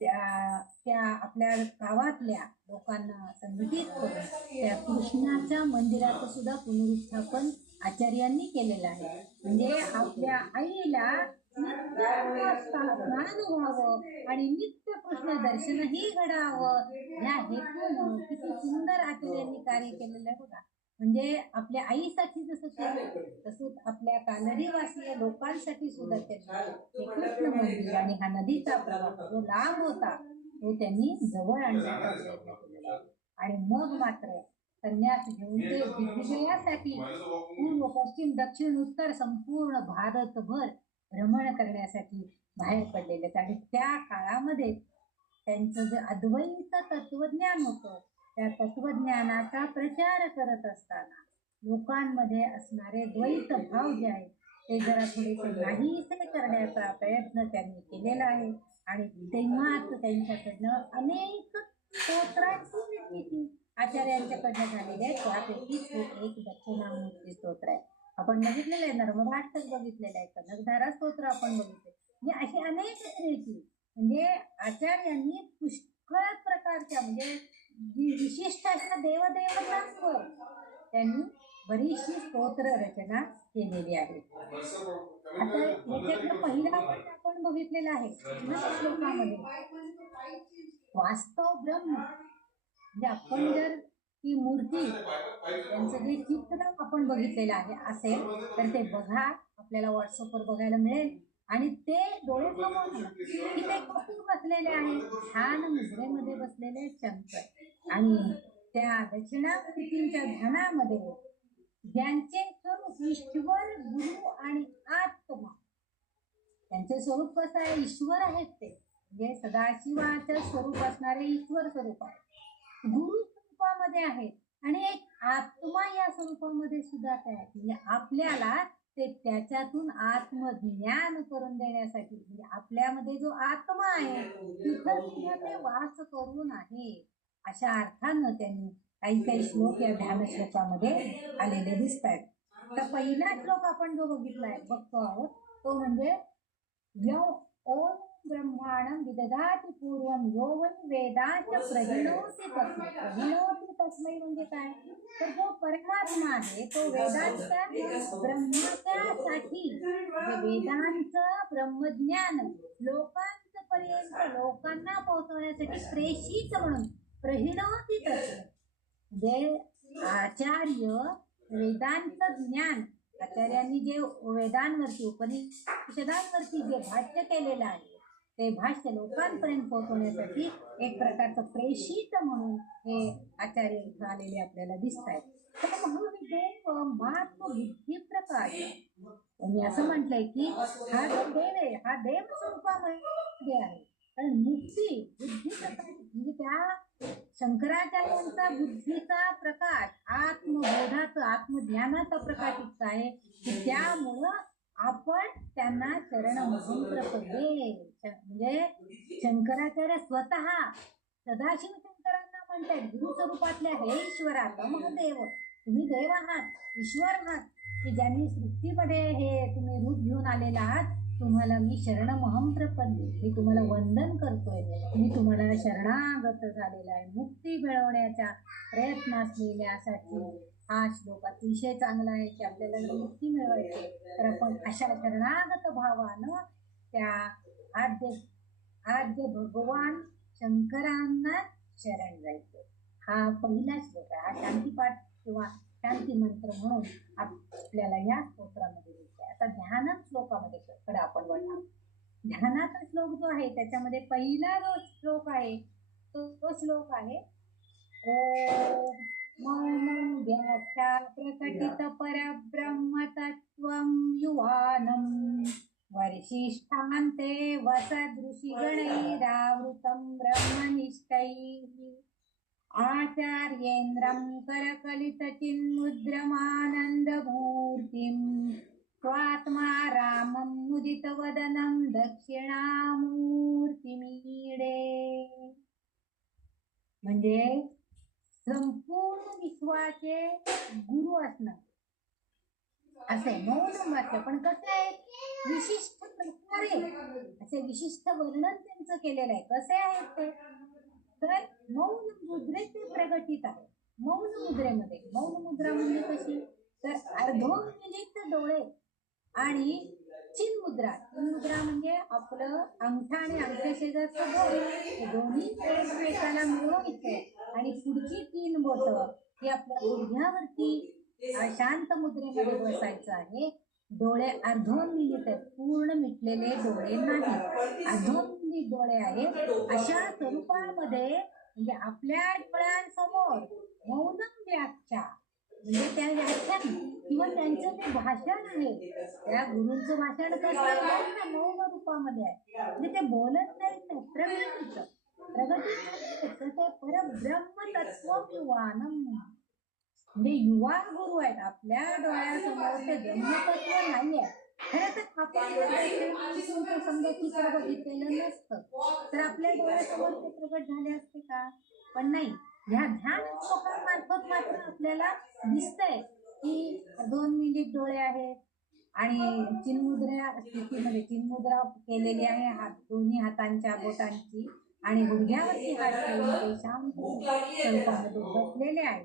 त्या आपल्या गावातल्या लोकांना संघटित करून त्या कृष्णाच्या मंदिराचं सुद्धा पुनरुत्थापन आचार्यांनी केलेलं आहे. म्हणजे आपल्या आईला स्नान व्हावं आणि नित्य कृष्ण दर्शनही घडावं या हेतून किती सुंदर आचार्यांनी कार्य केलेलं आहे बघा. म्हणजे आपल्या आईसाठी जसं केलं तसंच आपल्या कानडीवासीय लोकांसाठी सुद्धा त्यांनी कृष्ण मंदिर आणि हा नदीचा प्रवाह जो लांब होता तो त्यांनी जवळ आणण्याचा प्रयत्न केलेला आणि मग मात्र संन्यास घेऊन ते दिग्विजयासाठी पूर्व पश्चिम दक्षिण उत्तर संपूर्ण भारतभर भ्रमण करण्यासाठी बाहेर पडलेले आणि त्या काळामध्ये त्यांचं जे अद्वैत तत्वज्ञान होतं त्या तत्वज्ञानाचा प्रचार करत असताना लोकांमध्ये असणारे द्वैत भाव जे आहेत ते जरा थोडेसे नाहीसे करण्याचा प्रयत्न त्यांनी केलेला आहे आणि तेव्हाच त्यांच्याकडनं अनेक स्तोत्रांची निर्मिती आचार्यांच्याकडनं झालेली आहे. त्यापैकीच हे एक दक्षिणामूर्ती स्तोत्र आहे. आपण बघितलेलं आहे नर्मदाष्टक बघितलेलं आहे कनकधारा स्तोत्र आपण बघितले म्हणजे अशी अनेक तऱ्हेची म्हणजे आचार्यांनी पुष्कळ प्रकारच्या म्हणजे विशिष्ट अशा देवदेवतांवर त्यांनी बरीचशी स्तोत्र रचना केलेली आहे. आता याच्यातलं पहिला आपण बघितलेला आहे श्लोकामध्ये वास्तव ब्रह्म म्हणजे आपण जर ती मूर्ती त्यांचं जे चित्र आपण बघितलेलं आहे असेल तर ते बघा आपल्याला व्हॉट्सअपवर बघायला मिळेल. आणि ते डोळे समोर की ते कसून बसलेले आहेत, छान मुद्रेमध्ये बसलेले शंकर. आणि त्या दक्षिणामूर्तींच्या ध्यानामध्ये ज्यांचे स्वरूप ईश्वर, गुरु आणि आत्मा, त्यांचे स्वरूप कसं आहे, ईश्वर आहेत ते, म्हणजे सदाशिवाचं स्वरूप असणारे ईश्वर स्वरूप आहे, गुरु स्वरूपामध्ये आहेत आणि एक आत्मा या स्वरूपामध्ये सुद्धा ते आहे. म्हणजे आपल्याला ते त्याच्यातून आत्मज्ञान करून देण्यासाठी, म्हणजे आपल्यामध्ये जो आत्मा आहे तिथं सुद्धा ते वास करून आहे, अशा अर्थानं त्यांनी काही काही श्लोक या ध्यान श्लोकामध्ये आलेले दिसत आहेत. तर पहिला श्लोक आपण जो बघतो आहोत तो म्हणजे ओम ब्रह्मांडं विदधाति पूर्वं यो वै वेदांच प्रहिणोति तस्मै. प्रहिणोति तस्मै म्हणजे काय, तर जो परमात्मा आहे तो वेदांच्या ब्रह्माच्यासाठी, वेदांचं ब्रह्मज्ञान लोकांना पोहोचवण्यासाठी प्रेषित म्हणून प्रहिणोति तस्मै, म्हणजे आचार्य वेदांचं ज्ञान, आचार्यांनी जे वेदांवरती उपनिषदांवरती जे भाष्य केलेलं आहे ते भाष्य लोकांपर्यंत पोहोचवण्यासाठी एक प्रकारचं प्रेषित म्हणून हे आचार्य इथं आलेले आपल्याला दिसत आहेत. तर महादेव मात्म बुद्धी प्रकाश, मी असं म्हटलंय की हा जो देव आहे हा देव स्वरूपामध्ये आहे, कारण मुक्ती बुद्धी प्रकाश म्हणजे त्या शंकराचार्यांचा बुद्धीचा प्रकाश, आत्मबोधाचा आत्मज्ञानाचा प्रकाश इतका आहे की त्यामुळं आपण त्यांना शरण मंत्र पडले. म्हणजे शंकराचार्य स्वतः सदाशिव शंकरांना म्हणतात गुरुस्वरूपातल्या हे ईश्वरा महादेव, तुम्ही देव आहात, ईश्वर आहात, की ज्यांनी सृष्टीमध्ये हे तुम्ही रूप घेऊन आलेला आहात, तुम्हाला मी शरणमहं प्रपद्ये, मी तुम्हाला वंदन करतोय, मी तुम्हाला शरणागत झालेला आहे, मुक्ती मिळवण्याच्या प्रयत्न असलेल्यासाठी हा श्लोक अतिशय चांगला आहे की आपल्याला जर मुक्ती मिळवायची तर आपण अशा शरणागत भावानं त्या आद्य भगवान शंकरांना शरण जायचं. हा पहिला श्लोक आहे, हा शांतीपाठ किंवा शांती मंत्र म्हणून आपल्याला या स्तोत्रामध्ये दिसतोय. आता ध्यान श्लोकामध्ये कडे आपण वळणार. ध्यानाचा श्लोक जो आहे त्याच्यामध्ये पहिला जो श्लोक आहे तो श्लोक आहे मौनं व्याख्या प्रकटित परब्रह्म तत्त्वं युवानं वर्षिष्ठान्ते वसदृषिगणैरावृतं ब्रह्मनिष्ठैः आचार्येन्द्रं करकलितचिन्मुद्रमानन्दमूर्तिं स्वात्मा रामं मुदितवदनं दक्षिणामूर्तिमीडे. म्हणजे संपूर्ण विश्वाचे गुरु असणं असे मौन वाक्य, पण कसे आहेत, विशिष्ट प्रकारे असे विशिष्ट वर्णन त्यांचं केलेलं आहे. कसे आहेत ते, तर मौन मुद्रेत ते प्रगटित आहे. मौन मुद्रेमध्ये, मौन मुद्रा म्हणजे कशी, तर अर्धोन्मिलित डोळे आणि चिन्मुद्रा. चिन्मुद्रा म्हणजे आपलं अंगठा आणि अंगठ्या शेजारचं बोट हे दोन्ही एकमेकाला मिळवायचं आणि पुढची 3 बोटं ही आपल्या गुडघ्यावरती शांत मुद्रेमध्ये बसायचं आहे. डोळे अर्धोन्मिलित आहेत, पूर्ण मिटलेले डोळे नाही, अर्धोन्मिलित डोळे आहेत. अशा स्वरूपामध्ये म्हणजे आपल्या डोळ्यांसमोर मौनम व्याख्या म्हणजे त्या व्याख्यान किंवा त्यांचं जे भाषण आहे, त्या गुरूंचं भाषण कसं आहे, मौन रूपामध्ये आहे, म्हणजे ते बोलत नाहीत, प्रगतीत परब्रह्म तत्व युवानम म्हणजे युवा गुरु आहेत. आपल्या डोळ्यासमोर ते ब्रह्मतत्व नाहीये. खरं तर आपण समजा चित्र बघितलेलं नसतं तर आपल्या डोळ्यासमोर ते प्रगट झाले असते का, पण नाही. ह्या ध्यान श्लोकांमार्फत मात्र आपल्याला दिसतंय की 2 मिनिट डोळे आहेत आणि चिन्मुद्रा स्थितीमध्ये चिन्मुद्रा केलेली आहे, हात दोन्ही हातांच्या बोटांची आणि गुडघ्यावरती हात ठेवून ते शांत स्वरूपामध्ये बसलेले आहे.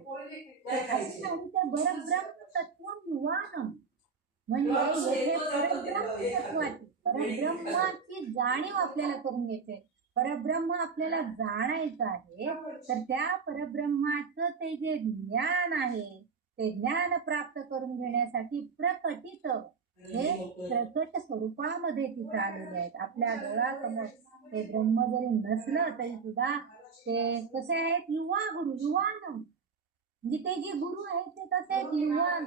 परब्रह्म तत्व युवानम म्हणजे परब्रह्माची जाणीव आपल्याला करून घ्यायची. परब्रह्म आपल्याला जाणायचं आहे, तर त्या परब्रह्माचं ते जे ज्ञान आहे ते ज्ञान प्राप्त करून घेण्यासाठी प्रकटित हे प्रकट स्वरूपामध्ये तिथं आलेले आहेत आपल्या डोळ्यासमोर. ते ब्रह्म जरी नसलं तरी सुद्धा ते कसे आहेत, युवा गुरु, युवान. म्हणजे ते जे गुरु आहेत ते कसे आहेत, युवान.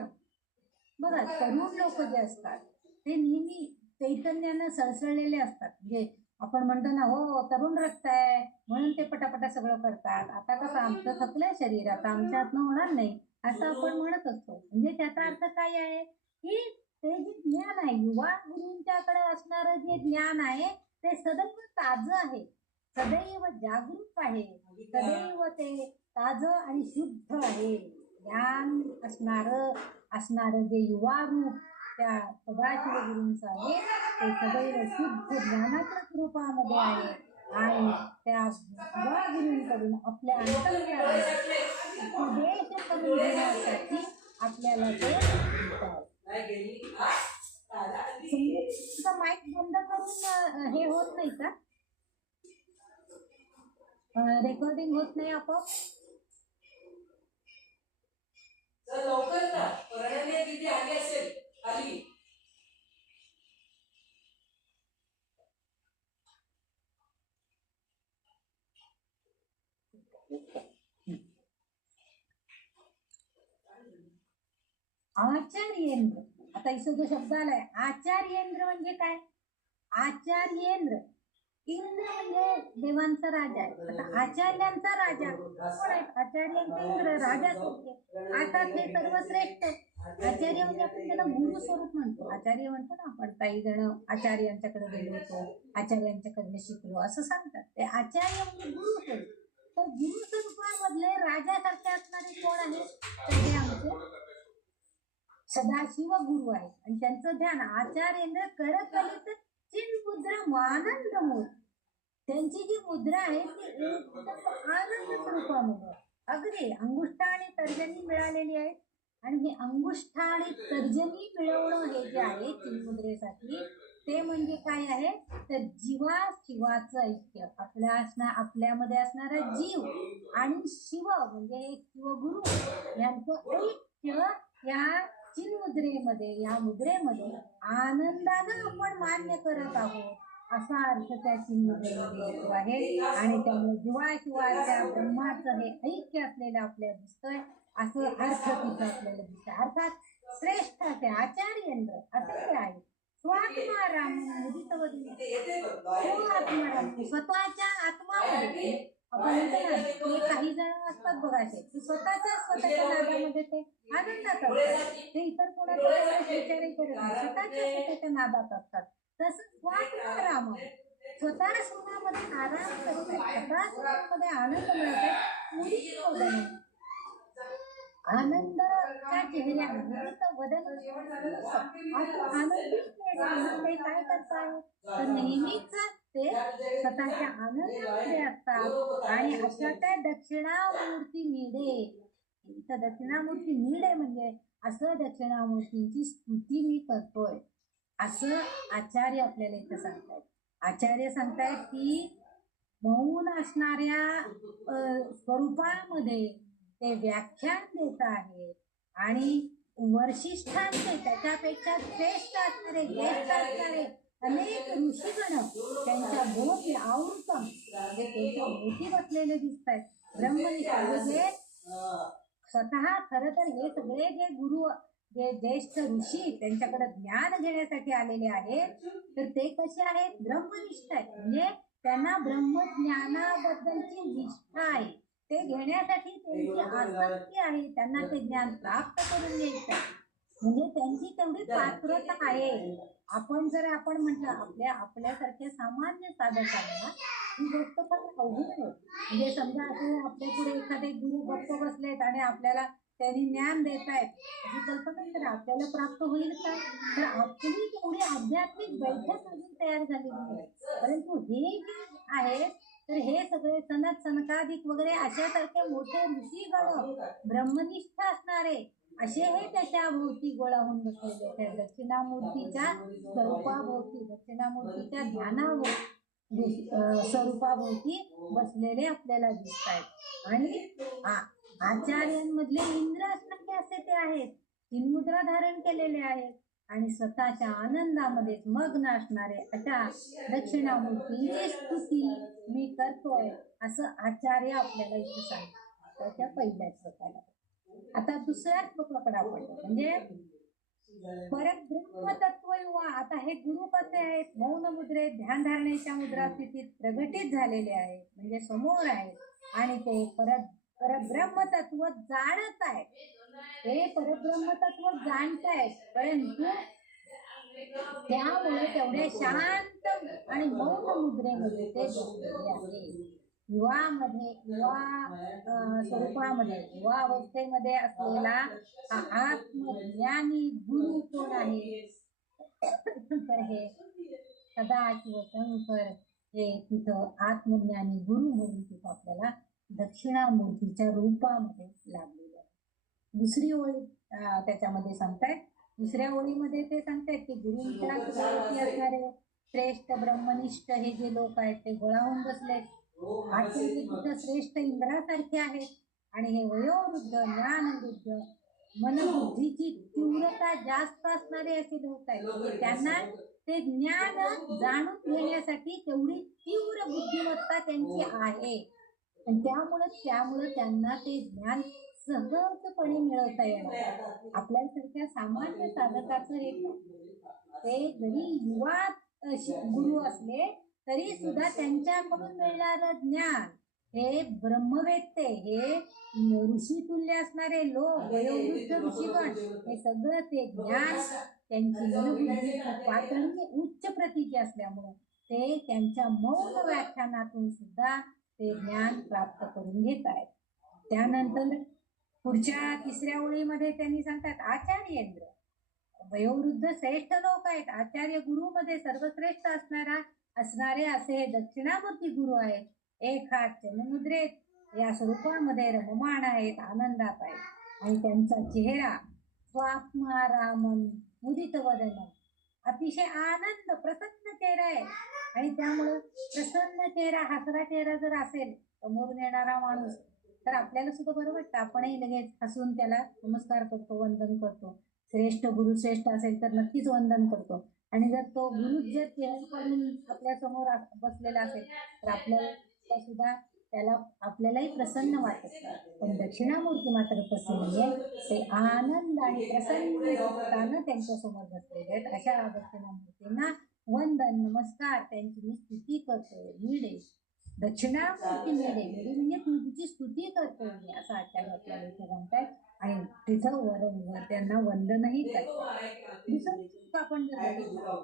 बघा, तरुण लोक जे असतात ते नेहमी चैतन्यानं सळसळलेले असतात. म्हणजे आपण म्हणतो ना, हो तरुण रक्त आहे म्हणून ते पटापटा सगळं करतात. आता कसं आमचं थकलंय शरीर, आता आमच्या हातनं होणार नाही असं आपण म्हणत असतो. म्हणजे त्याचा अर्थ काय आहे की ते जे ज्ञान आहे, युवा गुरूंच्याकडे असणारं जे ज्ञान आहे ते सदैव ताजं आहे, सदैव जागरूक आहे, सदैव ते ताजं आणि शुद्ध आहे. ज्ञान असणारं जे युवा रूप त्या सदाशिव गुरूंचं आहे ते सदैव शुद्ध ज्ञानाच्या स्वरूपामध्ये आहे. आणि त्या युवा गुरूंकडून आपल्या अंतःकरणाला उपदेश करून घेण्यासाठी आपल्याला ते माईक बंद करून हे होत नाही का, रेकॉर्डिंग होत नाही आपोआप? लवकर ना परडणे किती आली असेल खाली. आचार्येंद्र, आता इथं जो शब्द आलाय आचार्येंद्र म्हणजे काय? आचार्येंद्र, इंद्र म्हणजे देवांचा राजा आहे. आता आचार्यांचा राजा कोण आहे? आचार्यांचा इंद्र, राजा स्वरूप. अर्थात हे सर्वश्रेष्ठ आचार्य म्हणजे आपण त्याला गुरु स्वरूप म्हणतो. आचार्य म्हणतो ना आपण, काही जण आचार्यांच्याकडे गेलो होतो, आचार्यांच्याकडे शिकलो असं सांगतात. ते आचार्य म्हणजे गुरु स्वरूप. तर गुरु स्वरूपामधले राजासारखे असणारे कोण आहेत? तर हे आमचे सदाशिव गुरु आहेत. आणि त्यांचं ध्यान आचार्येंद्र करकलित चिन्मुद्रा आनंद मूर्त. त्यांची जी मुद्रा आहे ती एकदम आनंद स्वरूपामध्ये, अगदी अंगुष्ठा आणि तर्जनी मिळालेली आहे. आणि हे अंगुष्ठा आणि तर्जनी मिळवणं हे जे आहे चिन्मुद्रेसाठी, ते म्हणजे काय आहे तर जीवा शिवाचं ऐक्य. आपल्यामध्ये असणारा जीव आणि शिव म्हणजे हे शिवगुरु यांचं ऐक्य या चिन्मुद्रेमध्ये, या मुद्रेमध्ये आनंदानं आपण मान्य करत आहोत असा अर्थ त्या चिन्मुद्रेमध्ये येतो आहे. आणि त्यामुळे जीवाशिवाच्या ब्रह्माचं हे ऐक्य आपल्याला दिसतंय, असं अर्थ तिथं आपल्याला दिसतंय. अर्थात श्रेष्ठ असे आचार्येंद्र असे ते आहे. स्वात्माराम आत्माराम, स्वतःच्या आत्मामध्ये. आपण म्हणतो ना ते काही जण असतात बघा असे की स्वतःच्या नादामध्ये ते आनंदात असतात, ते इतर कोणाचा विचारही करत नाही, स्वतःच्या नादात असतात. तसं स्वात्माराम, स्वतः स्वतःमध्ये आराम करतात, स्वतः स्वतःमध्ये आनंद मिळतात. आनंदाच्या चेहऱ्यामध्ये वदन आनंदित ते काय करतात तर नेहमीच ते स्वतःच्या आनंदामध्ये असतात. आणि अशा त्या दक्षिणामूर्ती मिळे, इथं दक्षिणामूर्ती मिळे म्हणजे असं दक्षिणामूर्तींची स्तुती मी करतोय असं आचार्य आपल्याला इथं सांगतायत. आचार्य सांगतायत की मौन असणाऱ्या स्वरूपामध्ये ते व्याख्यान देत आहे. आणि वर्षिष्ठांचे त्याच्यापेक्षा श्रेष्ठ असणारे, ज्येष्ठ असणारे अनेक ऋषीगण त्यांच्या भोवती आवृतम म्हणजे त्यांच्या भोवती बसलेले दिसत आहेत. ब्रह्मनिष्ठ म्हणजे स्वतः खरं तर हे सगळे जे गुरु, जे ज्येष्ठ ऋषी त्यांच्याकडे ज्ञान घेण्यासाठी आलेले आहेत, तर ते कसे आहेत? ब्रह्मनिष्ठ आहेत. म्हणजे त्यांना ब्रह्मज्ञानाबद्दलची निष्ठा आहे, ते घेण्यासाठी त्यांची आसक्ती आहे, त्यांना ते ज्ञान प्राप्त करून घ्यायचं आहे. म्हणजे त्यांची तेवढी पात्रता आहे. आपण म्हटलं आपल्यासारख्या सामान्य साधकांना ही गोष्ट पण अवघड आहे. म्हणजे समजा आपल्या पुढे एखादे गुरु गप्प बसलेत आणि आपल्याला त्यांनी ज्ञान देत आहेत, ही कल्पना तर आपल्याला प्राप्त होईल का? तर आपली तेवढी आध्यात्मिक बैठक अजून तयार झालेली नाही. परंतु हे जे आहे तर हे सगळे सनत सनकादिक वगैरे अशासारखे मोठे ऋषीगण ब्रह्मनिष्ठ असणारे असे हे त्याच्या भोवती गोळा होऊन बसलेले, त्या दक्षिणामूर्तीच्या स्वरूपाभोवती, दक्षिणामूर्तीच्या ध्यानाभोवती, स्वरूपाभोवती बसलेले आपल्याला दिसत आहेत. आणि आचार्यांमधले इंद्र असणारे असे ते आहेत, चिन्मुद्रा धारण केलेले आहेत. आणि स्वतःच्या आनंदामध्येच मग्न असणारे अशा दक्षिणामूर्तीची स्तुती मी करतोय असं आचार्य आपल्याला इथे सांगतात त्या पहिल्या श्लोकाला. आता दुसऱ्या श्लोकाकडे आपण म्हणजे परब्रह्म तत्व युवा. आता हे गुरु कसे आहेत? मौन मुद्रेत ध्यान धारणेच्या मुद्रा स्थितीत प्रगटित झालेले आहेत, म्हणजे समोर आहेत आणि ते परब्रह्म तत्व जाणत आहेत. ते परब्रह्म तत्व जाणतायत, परंतु त्यामुळे तेवढे शांत आणि मौन मुद्रेमध्ये ते बसलेले आहे. युवा स्वरूपामध्ये युवा अवस्थेमध्ये असलेला हा आत्मज्ञानी गुरु कोण आहे? तर हे सदाशिव शंकर हे तिथं आत्मज्ञानी गुरु म्हणून तिथं आपल्याला दक्षिणामूर्तीच्या रूपामध्ये लाभलेले आहे. दुसरी ओळी त्याच्यामध्ये सांगतायत. दुसऱ्या ओळीमध्ये ते सांगतायत की गुरुंच्या सुरुवाती असणारे श्रेष्ठ ब्रह्मनिष्ठ हे जे लोक आहेत ते गोळावून बसले. आचार्य तिथं श्रेष्ठ इंद्रासारखे आहेत आणि हे वयोवृद्ध ज्ञानवृद्ध मनबुद्धीची तीव्रता जास्त असणारे असे लोक आहेत. म्हणजे त्यांना ते ज्ञान जाणून घेण्यासाठी तेवढी तीव्र बुद्धिमत्ता त्यांची आहे आणि त्यामुळे त्यांना ते ज्ञान सहजपणे मिळवता येणार. आपल्यासारख्या सामान्य साधकाचं हे ते जरी युवा गुरु असले तरी सुद्धा त्यांच्याकडून मिळणारं ज्ञान हे ब्रह्मवेत्ते हे ऋषी तुल्य असणारे लोक वयोवृद्ध ऋषीगण हे सगळं ते ज्ञान त्यांची मनबुद्धी पातळी उच्च प्रतीची असल्यामुळे ते त्यांच्या मौन व्याख्यानातून सुद्धा ते ज्ञान प्राप्त करून घेत आहेत. त्यानंतर पुढच्या तिसऱ्या ओळीमध्ये त्यांनी सांगतात आचार्येंद्र वयोवृद्ध श्रेष्ठ लोक आहेत. आचार्य गुरु मध्ये सर्वश्रेष्ठ असणारे असे हे दक्षिणामूर्ती गुरु आहेत. एक हात चलमुद्रेत या स्वरूपामध्ये रममाण आहेत, आनंदात आहेत आणि त्यांचा चेहरा स्वात्मारामन मुदित वदन अतिशय आनंद प्रसन्न चेहरा आहे आणि त्यामुळं प्रसन्न चेहरा हसरा चेहरा जर असेल समोरून येणारा माणूस तर आपल्याला सुद्धा बरं वाटतं. आपणही लगेच हसून त्याला नमस्कार करतो, वंदन करतो. श्रेष्ठ गुरु श्रेष्ठ असेल तर नक्कीच वंदन करतो आणि जर तो गुरु जर चेहरा करून आपल्या समोर बसलेला असेल तर आपल्याला सुद्धा आपल्यालाही प्रसन्न वाटत. पण दक्षिणामूर्ती मात्र तसे नाहीये. ते आनंद आणि प्रसन्न चित्तानं त्यांच्या समोर बसलेले आहेत. अशा दक्षिणामूर्तींना वंदन नमस्कार त्यांची मी स्तुती करतोय. मिळे दक्षिणामूर्ती मिळे म्हणजे तुझी स्तुती करतोय मी असं आचार्य आपल्याला इथे म्हणतात आणि तिचं त्यांना वंदनही करतात. दुसरं आपण जर बघितलं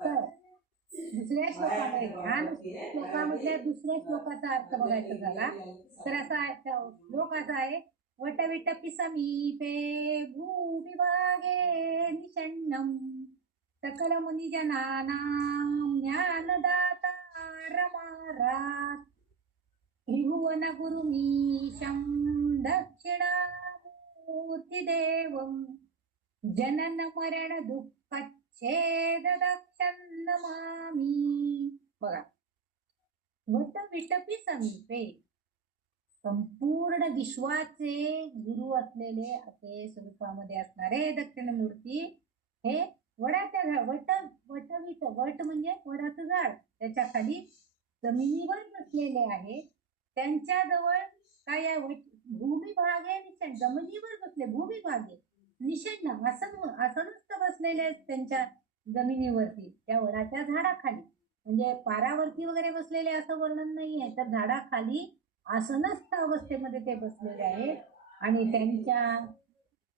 तर दुसऱ्या श्लोकामध्ये श्लोकामधल्या दुसऱ्या श्लोकाचा अर्थ बघायचा झाला तर असा श्लोक असा आहे. वटविटपि समीपे भूविभागे निषण्णं सकल मुनिजनानां ज्ञानदाता रमारात त्रिभुवन गुरुमीशं दक्षिणामूर्तिदेवं जनन मरण दुःखच्छेद दक्षं नमामि. बघा वटविटपि समीपे संपूर्ण विश्वाचे गुरु असलेले असे स्वरूपामध्ये असणारे दक्षिणमूर्ती हे वडाच्या झाड वट म्हणजे वडाचं झाड त्याच्या खाली जमिनीवर बसलेले आहे. त्यांच्याजवळ काय आहे? भूमिभागे निषण्ण जमिनीवर बसले भूमिभागे निषण्ण आसनस्थ बसलेले आहेत त्यांच्या जमिनीवरती त्या वडाच्या झाडाखाली. म्हणजे पारावरती वगैरे बसलेले असं वर्णन नाही आहे तर झाडाखाली आसनस्थ अवस्थेमध्ये ते बसलेले आहेत आणि त्यांच्या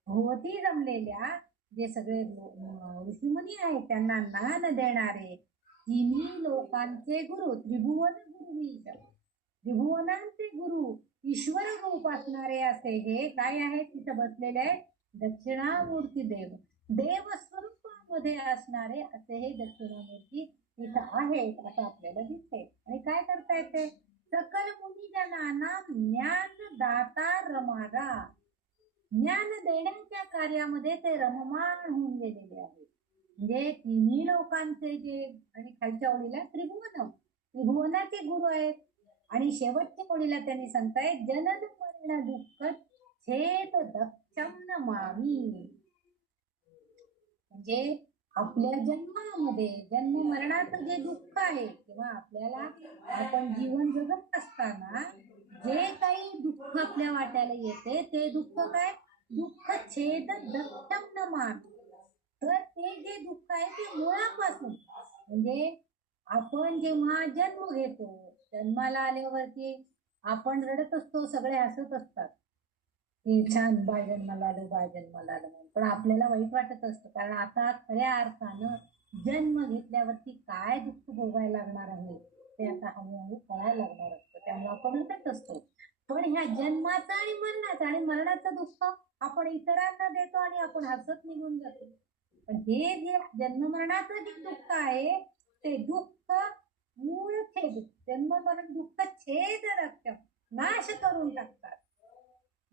भोवती जमलेल्या जे सगळे ऋषीमुनी आहेत त्यांना ज्ञान देणारे तिन्ही लोकांचे गुरु त्रिभुवनांचे गुरु ईश्वर रूप असणारे असे हे काय आहेत तिथं बसलेले आहेत दक्षिणामूर्ती देव स्वरूपामध्ये असणारे असे हे दक्षिणामूर्ती इथं आहेत असं आपल्याला दिसते. आणि काय करता येते? सकल मुनिजनांना ज्ञानदाता रमारा ज्ञान देण्याच्या कार्यामध्ये ते रममाण होऊन गेलेले आहेत. म्हणजे तिन्ही लोकांचे जे आणि खालच्या ओळीला त्रिभुवनाचे गुरु आहेत आणि शेवटच्या ओळीला त्यांनी सांगतायत जनन मरण दुःख छेद दक्षम नमामि. म्हणजे आपल्या जन्मामध्ये जन्म मरणाचं जे दुःख आहे किंवा आपल्याला आपण जीवन जगत असताना जे काही दुःख आपल्या वाट्याला येते ते दुःख काय दुःख छेद दक्षम न मान. तर ते जे दुःख आहे ते मुळापासून म्हणजे आपण जेव्हा जन्म घेतो जन्माला आल्यावरती आपण रडत असतो, सगळे हसत असतात की छान बाळ जन्माला आलं बाळ जन्माला आलं म्हणून. पण आपल्याला वाईट वाटत असतं कारण आता खऱ्या अर्थानं जन्म घेतल्यावरती काय दुःख भोगायला लागणार आहे ते आता हळूहळू कळायला लागणार असतं, त्यामुळे आपण रडत असतो. पण ह्या जन्माचं आणि मरणाचं दुःख आपण इतरांना देतो आणि आपण हसत निघून जातो. पण हे जे जन्म मरणाचं जे दुःख आहे ते दुःख मूळ छेद जन्म मरण दुःख छेद रक्त नाश करून टाकतात.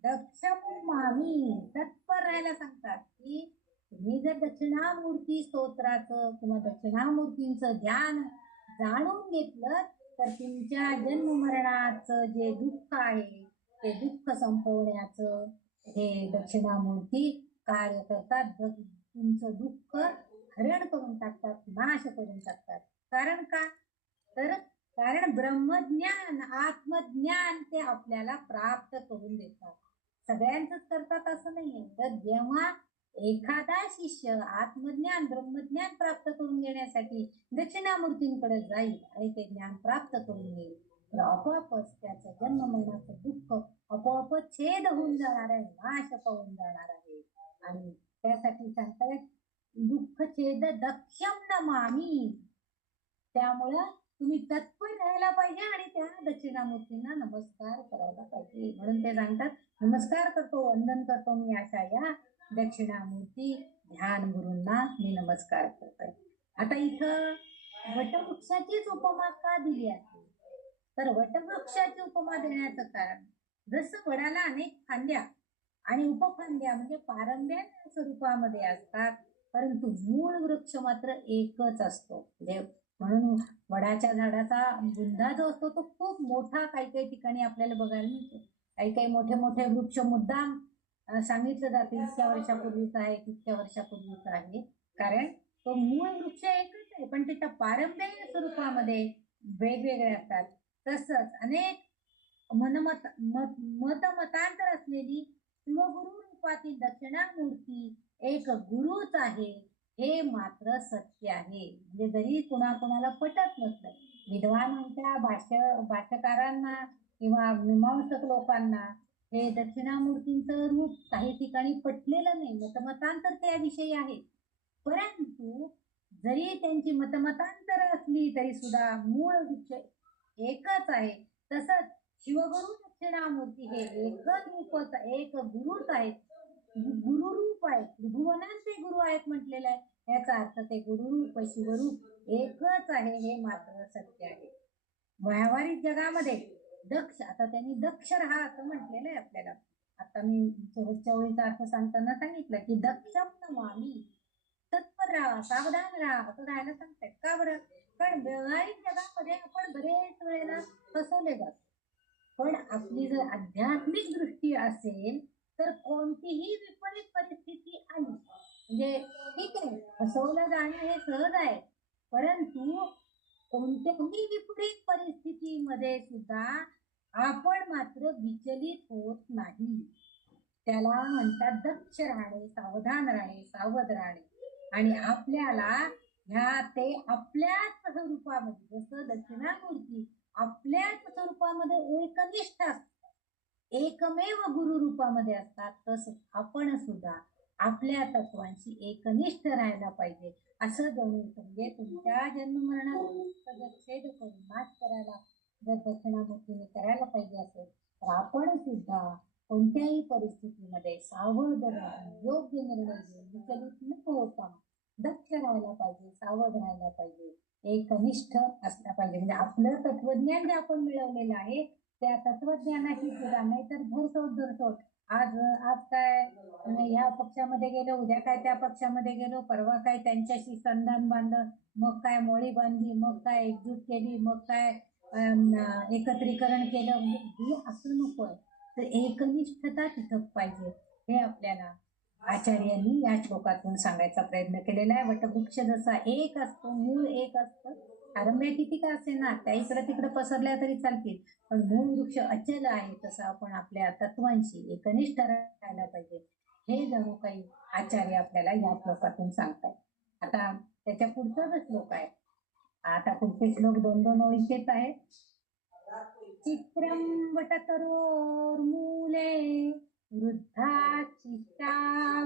दक्षम मामी तत्पर राहायला सांगतात की तुम्ही जर दक्षिणामूर्ती स्तोत्राचं किंवा दक्षिणामूर्तींचं ध्यान जाणून घेतलं तर तुमच्या जन्म मरणाचं जे दुःख आहे ते दुःख संपवण्याचं हे दक्षिणामूर्ती कार्य करतात. तुमचं दुःख हरण करून टाकतात, नाश करून टाकतात. कारण का तर कारण ब्रह्मज्ञान आत्मज्ञान ते आपल्याला प्राप्त करून देतात. सगळ्यांचंच करतात असं नाहीये. तर जेव्हा एखादा शिष्य आत्मज्ञान ब्रह्मज्ञान प्राप्त करून घेण्यासाठी दक्षिणामूर्तींकडे जाईल आणि ते ज्ञान प्राप्त करून घेईल तर आपोआपच त्याचं जन्म मरणाचं दुःख आपोआपच छेद होऊन जाणार आहे, नाश पावून जाणार आहे. आणि त्यासाठी सांगतायत दुःख छेद दक्षम नमामी. त्यामुळं तुम्ही तत्पर राहायला पाहिजे आणि त्या दक्षिणामूर्तींना नमस्कार करायला पाहिजे. म्हणून ते सांगतात नमस्कार करतो वंदन करतो मी अशा या दक्षिणामूर्ती ध्यान गुरूंना मी नमस्कार करतोय. आता इथं वटवृक्षाचीच उपमा का दिली आहे तर वटवृक्षाची उपमा देण्याचं कारण जसं वडाला अनेक फांद्या आणि उपफांद्या म्हणजे पारंब्या स्वरूपामध्ये असतात परंतु मूळ वृक्ष मात्र एकच असतो. म्हणजे म्हणून वडाच्या झाडाचा बुंधा जो असतो तो खूप मोठा काही काही ठिकाणी आपल्याला बघायला मिळतो. काही काही मोठे मोठे वृक्ष मुद्दाम सांगितलं जाते इतक्या वर्षापूर्वीचा आहे तितक्या वर्षापूर्वीचा आहे कारण तो मूळ वृक्ष एकच आहे पण त्याच्या पारंब्या स्वरूपामध्ये वेगवेगळे असतात. तसंच अनेक मतमतांतर असलेली शिवगुरु रूपातील दक्षिणामूर्ती एक गुरुच आहे हे मात्र सत्य आहे. म्हणजे जरी कुणाकुणाला पटत नसलं विद्वानांच्या भाष्यकारांना किंवा मीमांसक लोकांना हे दक्षिणामूर्तींचं रूप काही ठिकाणी पटलेलं नाही, मतमतांतर त्याविषयी आहे. परंतु जरी त्यांची मतमतांतर असली तरी सुद्धा मूळ वृक्ष एकच आहे. तसंच शिवगुरु दक्षिणामूर्ती हे एकच रूपच एक गुरुच आहेत, गुरुरूप आहेत, त्रिभुवनांचे गुरु आहेत म्हटलेलं आहे. याचा अर्थ ते गुरुरूप शिवरूप एकच आहे हे मात्र सत्य आहे. व्यावहारिक जगामध्ये दक्ष आता त्यांनी दक्ष राहा असं म्हटलेलं आहे आपल्याला. आता मी शेवटच्या ओळीचा अर्थ सांगताना सांगितलं की दक्षम नमामि तत्पर राहा सावधान राहा असं राहायला सांगतायत. का बरं कारण व्यावहारिक जगामध्ये आपण बरेच वेळेला फसवले जातो. पण आपली जर आध्यात्मिक दृष्टी असेल तर कोणतीही विपरीत परिस्थिती आली म्हणजे ठीक आहे फसवलं जाणं हे सहज आहे परंतु कोणत्याही विपरीत परिस्थितीमध्ये सुद्धा आपण मात्र विचलित होत नाही. त्याला म्हणतात दक्ष राहणे, सावधान राहणे, सावध राहणे. आणि आपल्याला ह्या ते आपल्याच स्वरूपामध्ये जसं दक्षिणामूर्ती आपल्याच स्वरूपामध्ये एकनिष्ठ असतात, एकमेव गुरु रूपामध्ये असतात तसं आपण सुद्धा आपल्या तत्वांशी एकनिष्ठ राहायला पाहिजे. असं जणू म्हणजे तुमच्या जन्ममरणाचा छेद करून नाश करायला जर दक्षिणामूर्तीने करायला पाहिजे असेल तर आपण सुद्धा कोणत्याही परिस्थितीमध्ये सावध राहून योग्य निर्णय घेऊन विचलित न होता दक्ष राहायला पाहिजे, सावध राहायला पाहिजे, एकनिष्ठ असला पाहिजे. म्हणजे आपलं तत्वज्ञान जे आपण मिळवलेलं आहे त्या तत्वज्ञानाची सुद्धा नाहीतर धरसोड आज काय ह्या पक्षामध्ये गेलो उद्या काय त्या पक्षामध्ये गेलो परवा काय त्यांच्याशी संधान बांधलं मग काय मोळी बांधली मग काय एकजूट केली मग काय एकत्रीकरण केलं. म्हणजे हे असं नको आहे. तर एकनिष्ठता तिथं पाहिजे हे आपल्याला आचार्यांनी या श्लोकातून सांगायचा प्रयत्न केलेला आहे. वटवृक्ष जसा एक असतो, मूळ एक असतं, आरंभ्या किती का असे ना त्या इकडं तिकडं पसरल्या तरी चालतील, पण मूळ वृक्ष अचल आहे. तसं आपण आपल्या तत्वांशी एकनिष्ठ राहायला पाहिजे, हे जणू काही आचार्य आपल्याला या श्लोकातून सांगतात. आता त्याच्या पुढचा जो श्लोक आहे, आता पुढचे श्लोक 2-2 ओळीचेच आहेत. चित्रं वटतरोर्मूले वृद्धा शिष्टा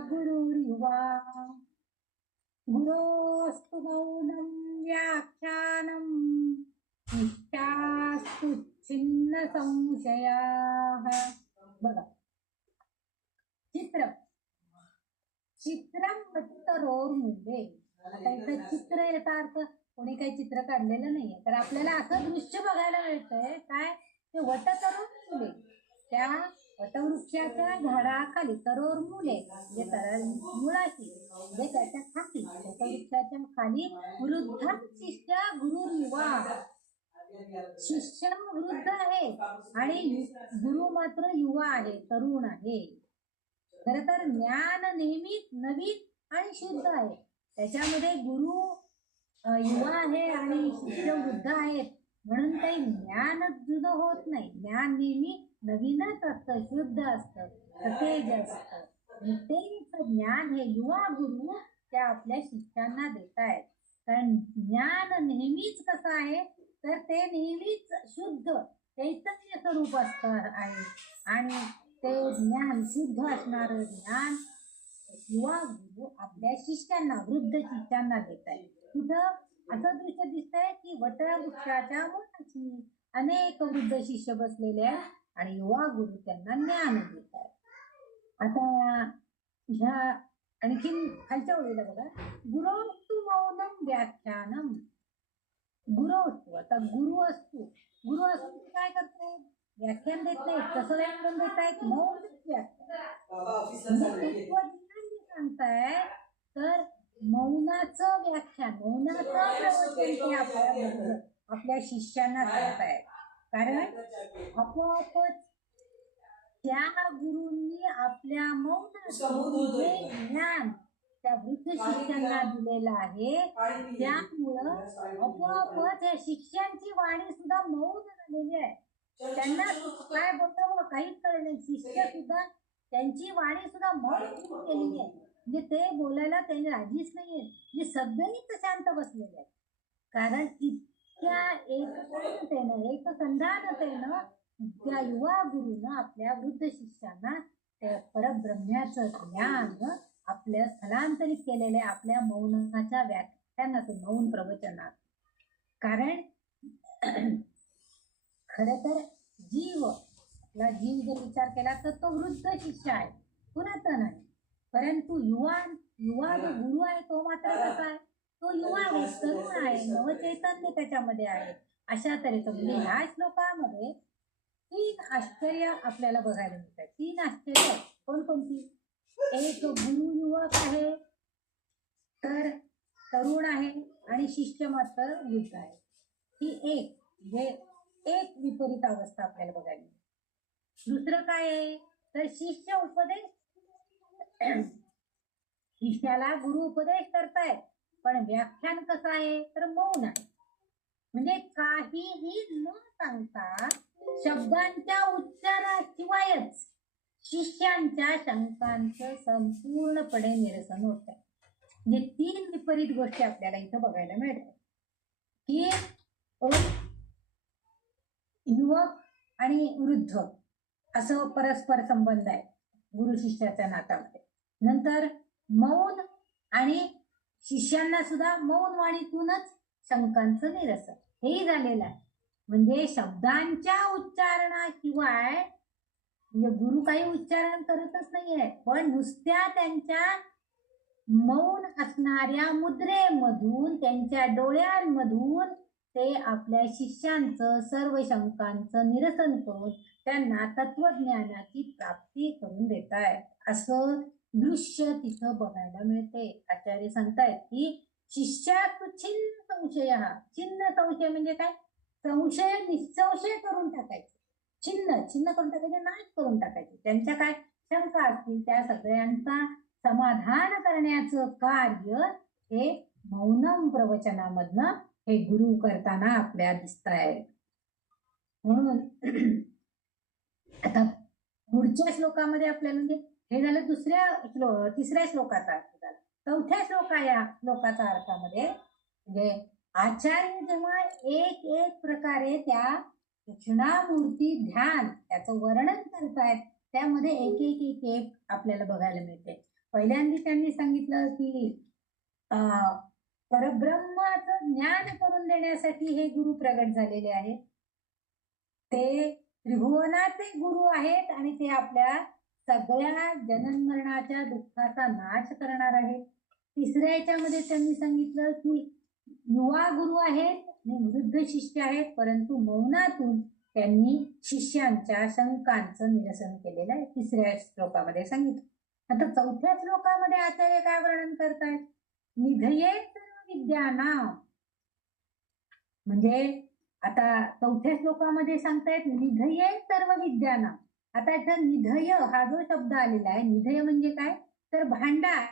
गुरुर्युवा गुरोस्तु मौनं व्याख्यानं शिष्टास्तु छिन्न संशयाः. बघा, चित्रं वटतरोर्मूले. आता इथं चित्र याचा अर्थ कोणी काही चित्र काढलेलं नाहीये, तर आपल्याला असं दृश्य बघायला मिळतंय काय, ते वटतरोर्मूले, त्या वटवृक्षाच्या झाडाखाली, तरोर मुले म्हणजे मुळाशी, म्हणजे त्याच्या खाली, वटवृक्षाच्या खाली वृद्ध शिष्य गुरु युवा. शिष्य वृद्ध आहे आणि गुरु मात्र युवा आहे, तरुण आहे. खर तर ज्ञान नेहमीच नवीन आणि शुद्ध आहे. त्याच्यामध्ये गुरु युवा आहे आणि शिष्य वृद्ध आहेत म्हणून काही ज्ञान जुनं होत नाही. ज्ञान नेहमी नवीनच असतं, शुद्ध असतं, सतेज असतं. तेच ज्ञान हे युवा गुरु त्या आपल्या शिष्यांना देत आहेत. कारण ज्ञान नेहमीच कसं आहे, तर ते नेहमीच शुद्ध चैतन्य स्वरूप असतं आहे आणि ते ज्ञान, शुद्ध असणारं ज्ञान युवा गुरु आपल्या शिष्यांना, वृद्ध शिष्यांना देत आहे. तिथं असं दृश्य दिसतंय की वटवृक्षाच्या मुळाशी अनेक वृद्ध शिष्य बसलेले आहेत आणि युवा गुरु त्यांना ज्ञान देत आहेत. आता ह्या आणखीन खालच्या ओळीला बघा, गुरोस्तु मौनं व्याख्यानम. गुरोस्तु, आता गुरु असतो काय करतो, व्याख्यान देत नाही. कसं व्याख्यान देत आहेत, मौन व्याख्यान सांगताय. तर मौनाचं व्याख्यान, मौनाचं प्रवचन ते आपल्या शिष्यांना सांगतायत. कारण आपोआपच त्या गुरूंनी आपल्या मौनातून जे ज्ञान त्या वृद्ध शिष्यांना दिलेलं आहे, त्यामुळं आपोआपच या शिष्यांची वाणी सुद्धा मौन झालेली आहे. त्यांना काय बोलावं काहीच कळलं नाही. शिष्य सुद्धा त्यांची वाणी सुद्धा मौन केलेली आहे. म्हणजे ते बोलायला त्यांनी राजीच नाहीये, म्हणजे सगळेच शांत बसलेले आहेत. कारण इतक्या एकसंधानतेनं त्या युवा गुरुनं आपल्या वृद्ध शिष्यांना त्या परब्रह्म्याचं ज्ञान आपल्या स्थलांतरित केलेले आपल्या मौनाच्या व्याख्यानातून, मौन प्रवचनात. कारण खर तर आपला जीव जर विचार केला तर तो वृद्ध शिष्य आहे, कुणाचा नाही. परंतु युवा जो गुरु आहे तो मात्र कसा आहे, तो युवा आहे, तरुण आहे, नवचैतन्य त्याच्यामध्ये आहे. अशा तऱ्हेचं म्हणजे ह्या श्लोकामध्ये 3 आश्चर्य आपल्याला बघायला मिळतात. 3 आश्चर्य कोणकोणती, एक गुरु युवक आहे, तर तरुण आहे आणि शिष्य मात्र वृद्ध आहे. ही एक विपरीत अवस्था आपल्याला बघायला मिळते. दुसरं काय आहे, तर शिष्याला गुरु उपदेश करतायत, पण व्याख्यान कसं आहे, तर मौन आहे. म्हणजे काहीही न सांगता शब्दांच्या उच्चाराशिवायच शिष्यांच्या शंकांचं संपूर्णपणे निरसन होत आहे. म्हणजे 3 विपरीत गोष्टी आपल्याला इथं बघायला मिळतात की युवक आणि वृद्ध असं परस्पर संबंध आहे गुरु शिष्याच्या नात्यामध्ये. नंतर मौन आणि शिष्यांना सुद्धा मौन वाणीतूनच शंकांचं निरसन हेही झालेलं आहे. म्हणजे शब्दांच्या उच्चारणाशिवाय, म्हणजे गुरु काही उच्चारण करतच नाहीये, पण नुसत्या त्यांच्या मौन असणाऱ्या मुद्रेमधून, त्यांच्या डोळ्यांमधून ते आपल्या शिष्यांचं सर्व शंकांचं निरसन करून त्यांना तत्वज्ञानाची प्राप्ती करून देत आहेत. असं दृश्य तिथं बघायला मिळते. आचार्य सांगतायत की शिष्यातु छिन्न संशय. छिन्न संशय म्हणजे काय, संशय निसंशय करून टाकायचे, छिन्न करून टाकायचे, नाश करून टाकायचे. त्यांच्या काय शंका असतील त्या सगळ्यांचा समाधान करण्याचं कार्य हे मौनम प्रवचनामधनं हे गुरु करताना आपल्या दिसत आहे. म्हणून आता पुढच्या श्लोकामध्ये आपल्याला म्हणजे हे झालं तिसऱ्या श्लोकाचा अर्थ झाला. चौथ्या श्लोकाचा अर्थामध्ये म्हणजे आचार्य जेव्हा एक एक प्रकारे त्या दक्षिणामूर्ती ध्यान त्याचं वर्णन करतायत, त्यामध्ये एक एक एक एक आपल्याला बघायला मिळते. पहिल्यांदा त्यांनी सांगितलं की परब्रह्माचं ज्ञान करून देण्यासाठी हे गुरु प्रगट झालेले आहेत. ते त्रिभुवनाचे गुरु आहेत आणि ते आपल्या सगळ्या जनन मरणाच्या दुःखाचा नाश करणार आहेत. तिसऱ्या याच्यामध्ये त्यांनी सांगितलं की युवा गुरु आहेत आणि वृद्ध शिष्य आहेत, परंतु मौनातून त्यांनी शिष्यांच्या शंकांचं निरसन केलेलं आहे. तिसऱ्या श्लोकामध्ये सांगितलं. आता चौथ्या श्लोकामध्ये आचार्य काय वर्णन करतायत? निधये सर्व विद्यानाम. म्हणजे आता चौथ्या श्लोकामध्ये सांगतायत निधये सर्व विद्यानाम. आता इथं निधय हा जो शब्द आलेला आहे, निधय म्हणजे काय तर भांडार,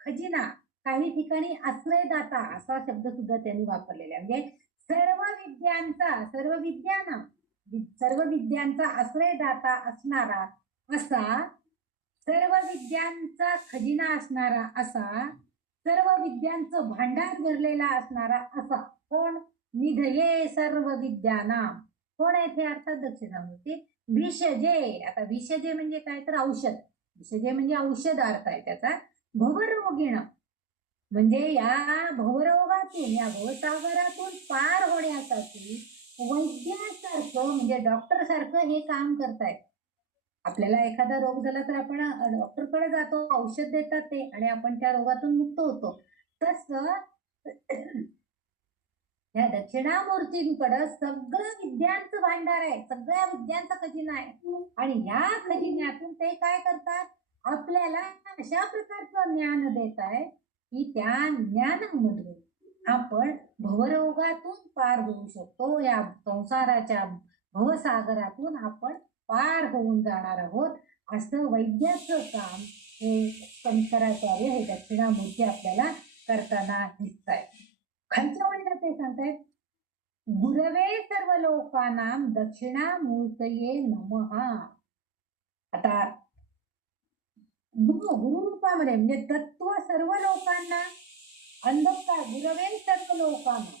खजिना, काही ठिकाणी आश्रयदाता असा शब्द सुद्धा त्यांनी वापरलेला आहे. म्हणजे सर्व विद्यांचा आश्रयदाता असणारा असा, सर्व विद्यांचा खजिना असणारा असा, सर्व विद्यांचं भांडार भरलेला असणारा असा कोण? निधये सर्व विद्यानाम. कोण आहे ते? अर्थात दक्षिणामूर्ती. भिषजे. आता भिषजे म्हणजे काय तर औषध. भिषजे म्हणजे औषध अर्थ आहे त्याचा. भवरोगिण म्हणजे या भवरोगातून, या भवसागरातून पार होण्यासाठी वैद्यासारखं म्हणजे डॉक्टर सारखं हे काम करतायत. आपल्याला एखादा रोग झाला तर आपण डॉक्टरकडे जातो, औषध देतात ते आणि आपण त्या रोगातून मुक्त होतो. तसं या दक्षिणामूर्तींकडं सगळं विद्यांचं भांडार आहे, सगळ्या विद्यांचा खजिना आहे आणि या खजिन्यातून ते काय करतात? आपल्याला अशा प्रकारचं ज्ञान देत आहे की त्या ज्ञानामधून आपण भवरोगातून पार होऊ शकतो. या संसाराच्या भवसागरातून आपण पार होऊन जाणार आहोत. असं वैद्याचं काम हे शंकराचार्य हे दक्षिणामूर्ती आपल्याला करताना दिसत आहे. खालच्या वळणात ते सांगतायत गुरवे सर्व लोकानां दक्षिणामूर्तये नमः. आता गुरु रूपामध्ये म्हणजे तत्व सर्व लोकांना, अंधकार गुरवे सर्व लोकांना.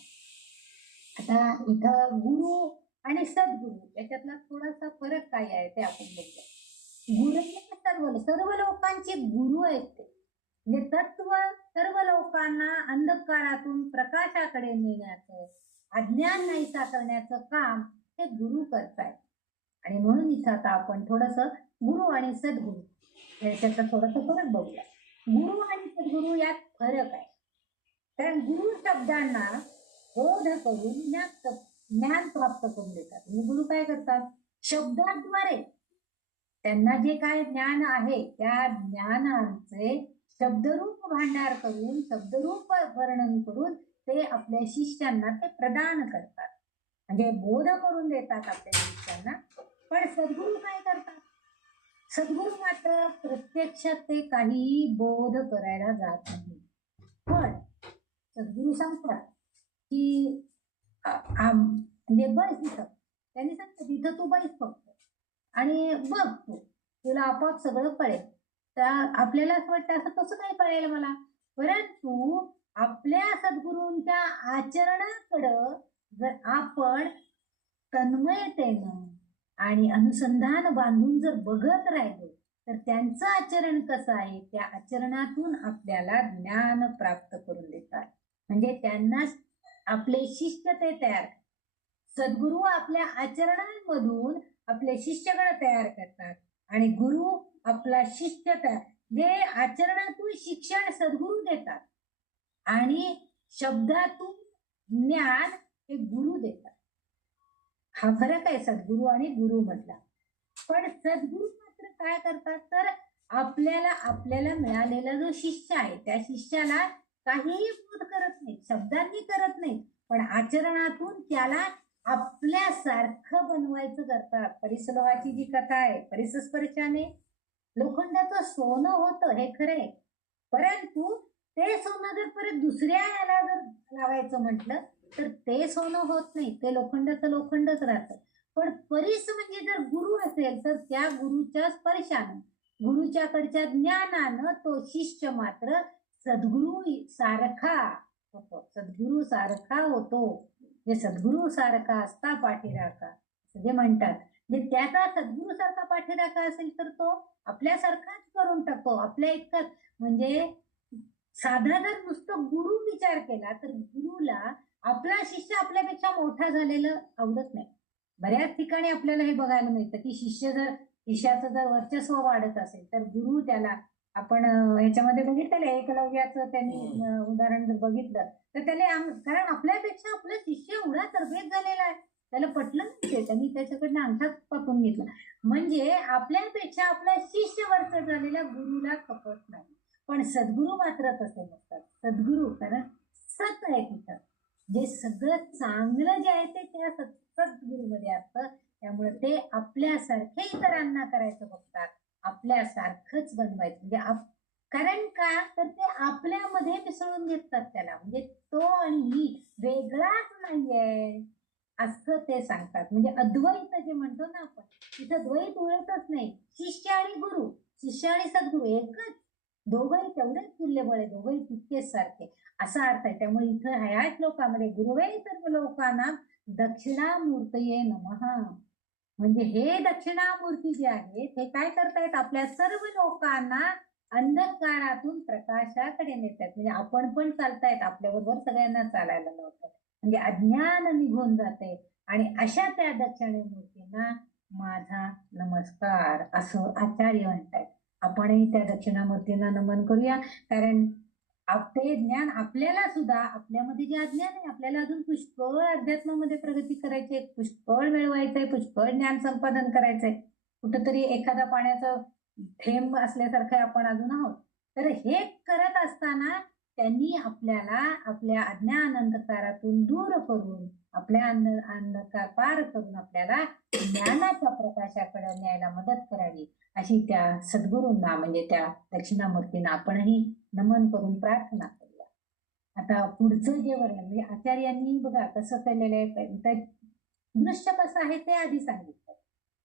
आता इथं गुरु आणि सद्गुरु याच्यातला थोडासा फरक काय आहे ते आपण बघूया. गुरु सर्व लोकांचे गुरु आहेत ते, म्हणजे तत्व सर्व लोकांना अंधकारातून प्रकाशाकडे नेण्याचं, अज्ञान नाहीसा करण्याचं काम हे गुरु करतायत. आणि म्हणून इथं आता आपण थोडस गुरु आणि सद्गुरु याच्यातला थोडासा फरक बघूया. गुरु आणि सद्गुरु यात फरक आहे. कारण गुरु शब्दांना बोध करून ज्ञान प्राप्त करून देतात. आणि गुरु काय करतात? शब्दाद्वारे त्यांना जे काय ज्ञान आहे त्या ज्ञानांचे शब्दरूप भांडार करून, शब्दरूप वर्णन करून ते आपल्या शिष्यांना ते प्रदान करतात, म्हणजे बोध करून देतात आपल्या शिष्यांना. पण सद्गुरु काय करतात? सद्गुरु मात्र प्रत्यक्षात ते काही बोध करायला जात नाही. पण सद्गुरु सांगतात की म्हणजे बस इथं, त्यांनी सांगतात इथं तू बैस फक्त आणि बघ, तुला आपोआप सगळं कळेल. त्या आपल्याला असं वाटतं असं कसं काय कळेल मला, परंतु आपल्या सद्गुरूंच्या आचरणाकडं जर आपण तन्मयतेनं आणि अनुसंधान बांधून जर बघत राहिलो तर त्यांचं आचरण कसं आहे त्या आचरणातून आपल्याला ज्ञान प्राप्त करून देतात. म्हणजे त्यांना आपले शिष्य ते तयार, सद्गुरू आपल्या आचरणांमधून आपले शिष्यगण तयार करतात आणि गुरु आपला शिष्य तयार, जे आचरणातून शिक्षण सद्गुरू देतात आणि शब्दातून ज्ञान हे गुरु देतात. हा फरक आहे सद्गुरू आणि गुरु मधला. पण सद्गुरू मात्र काय करतात तर आपल्याला मिळालेला जो शिष्य आहे त्या शिष्याला काहीही बोध करत नाही, शब्दांनी करत नाही, पण आचरणातून त्याला आपल्यासारखं बनवायचं करतात. परिसलोहाची जी कथा आहे, परिसस्पर्शाने लोखंडाचं सोनं होतं हे खरंय, परंतु ते सोनं जर परत दुसऱ्या याला जर लावायचं म्हटलं तर ते सोनं होत नाही, ते लोखंडाचं लोखंडच राहतं. पण परीस म्हणजे जर गुरु असेल तर त्या गुरुच्या स्पर्शानं, गुरुच्याकडच्या ज्ञानानं तो शिष्य मात्र सद्गुरु सारखा होतो, सद्गुरु सारखा होतो. जे सद्गुरु सारखा असता पाठीराखा जे म्हणतात, म्हणजे त्याचा सद्गुरु सारखा पाठीराखा असेल तर तो आपल्यासारखाच करून टाकतो, आपल्या इतकाच. म्हणजे साधा जर नुसतं गुरु विचार केला तर गुरुला आपला शिष्य आपल्यापेक्षा मोठा झालेलं आवडत नाही. बऱ्याच ठिकाणी आपल्याला हे बघायला मिळतं की शिष्याचं जर वर्चस्व वाढत असेल तर गुरु त्याला, आपण ह्याच्यामध्ये बघितलेलं एकलव्याचं त्यांनी उदाहरण जर बघितलं तर त्याला कारण आपल्यापेक्षा आपला शिष्य एवढा तरबेज झालेला आहे, त्याला पटलं नाही ते, त्यांनी त्याच्याकडनं अंगठा कापून घेतला. म्हणजे आपल्यापेक्षा आपला शिष्य वर्च झालेला गुरुला खपत नाही. पण सद्गुरु मात्र तसे नसतात. सद्गुरु कारण सत आहे तिथं, जे सगळं चांगलं जे आहे ते त्या सद्गुरूमध्ये असतं. त्यामुळे ते आपल्यासारखे इतरांना करायचं बघतात, आपल्यासारखंच बनवायचं. म्हणजे कारण का तर ते आपल्यामध्ये मिसळून घेतात त्याला, म्हणजे तो आणि ही वेगळाच नाहीये असं ते सांगतात. म्हणजे अद्वैत जे म्हणतो ना आपण, तिथं द्वैत उरतच नाही. शिष्य आणि गुरु, शिष्य आणि सद्गुरू एकच, दोघंही तेवढेच तुल्यबळ आहे, दोघंही तितकेच सारखे असा अर्थ आहे. त्यामुळे इथं ह्या श्लोकामध्ये गुरुवे सर्व लोकांना दक्षिणामूर्तये नमः, म्हणजे हे दक्षिणामूर्ती जे आहेत हे काय करतायत, आपल्या सर्व लोकांना अंधकारातून प्रकाशाकडे नेतात. म्हणजे आपण पण चालतायत, आपल्याबरोबर सगळ्यांना चालायला लावतात, म्हणजे अज्ञान निघून जाते. आणि अशा त्या दक्षिणामूर्तींना माझा नमस्कार असं आचार्य म्हणतात. आपणही त्या दक्षिणामूर्तींना नमन करूया, कारण ते ज्ञान आपल्याला सुद्धा, आपल्यामध्ये जे अज्ञान आहे आपल्याला अजून पुष्कळ अध्यात्मामध्ये प्रगती करायची, पुष्कळ मिळवायचंय, पुष्कळ ज्ञान संपादन करायचंय. कुठंतरी एखादा पाण्याचं थेंब असल्यासारखं आपण अजून आहोत. तर हे करत असताना त्यांनी आपल्याला आपल्या अज्ञान अंधकारातून दूर करून, आपल्या अंधकार पार करून आपल्याला ज्ञानाच्या प्रकाशाकडे न्यायला मदत करावी, अशी त्या सद्गुरूंना म्हणजे त्या दक्षिणामूर्तींना आपणही नमन करून प्रार्थना करूया. आता पुढचं जे वर्णन म्हणजे आचार्यांनी बघा कसं केलेलं आहे, दृश्य कसं आहे ते आधी सांगितलं.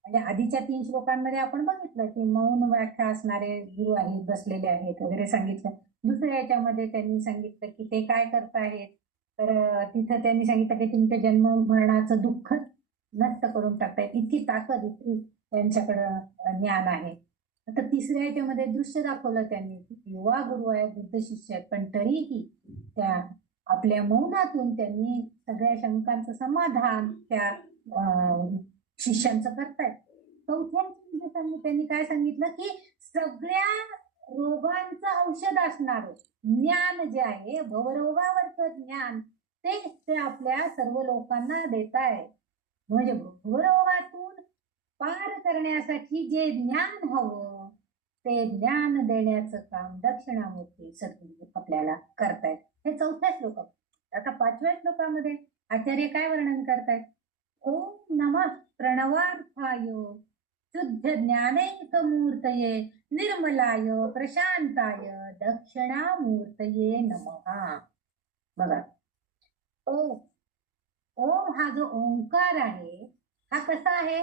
म्हणजे आधीच्या 3 श्लोकांमध्ये आपण बघितलं की मौन व्याख्या असणारे गुरु आहेत, बसलेले आहेत वगैरे सांगितलं. दुसऱ्या याच्यामध्ये त्यांनी सांगितलं की ते काय करतायत, तर तिथं त्यांनी सांगितलं की तुमच्या जन्म मरणाचं दुःख नष्ट करून टाकतायत, इतकी ताकद, इतकी त्यांच्याकडं ज्ञान आहे. आता तिसऱ्या याच्यामध्ये दृश्य दाखवलं त्यांनी की युवा गुरु आहे, बुद्ध शिष्य आहेत, पण तरीही त्या आपल्या मौनातून त्यांनी सगळ्या शंकांचं समाधान त्या शिष्यांचं करतायत. चौथ्या त्यांनी काय सांगितलं की सगळ्या रोगांचं औषध असणार ज्ञान जे आहे, भवरोगावरचं ज्ञान ते आपल्या सर्व लोकांना देत आहे. म्हणजे भवरोगातून पार करण्यासाठी जे ज्ञान हवं ते ज्ञान देण्याचं काम दक्षिणामूर्ती सद्गुरू आपल्याला करतायत. हे 4थ्या श्लोकात. आता 5व्या श्लोकामध्ये आचार्य काय वर्णन करतायत, ओम नमः प्रणवार्थाय शुद्ध ज्ञानैकमूर्तये निर्मलाय प्रशांताय दक्षिणामूर्तये नमः. बघा, ओम, ओम हा जो ओंकार आहे हा कसा आहे,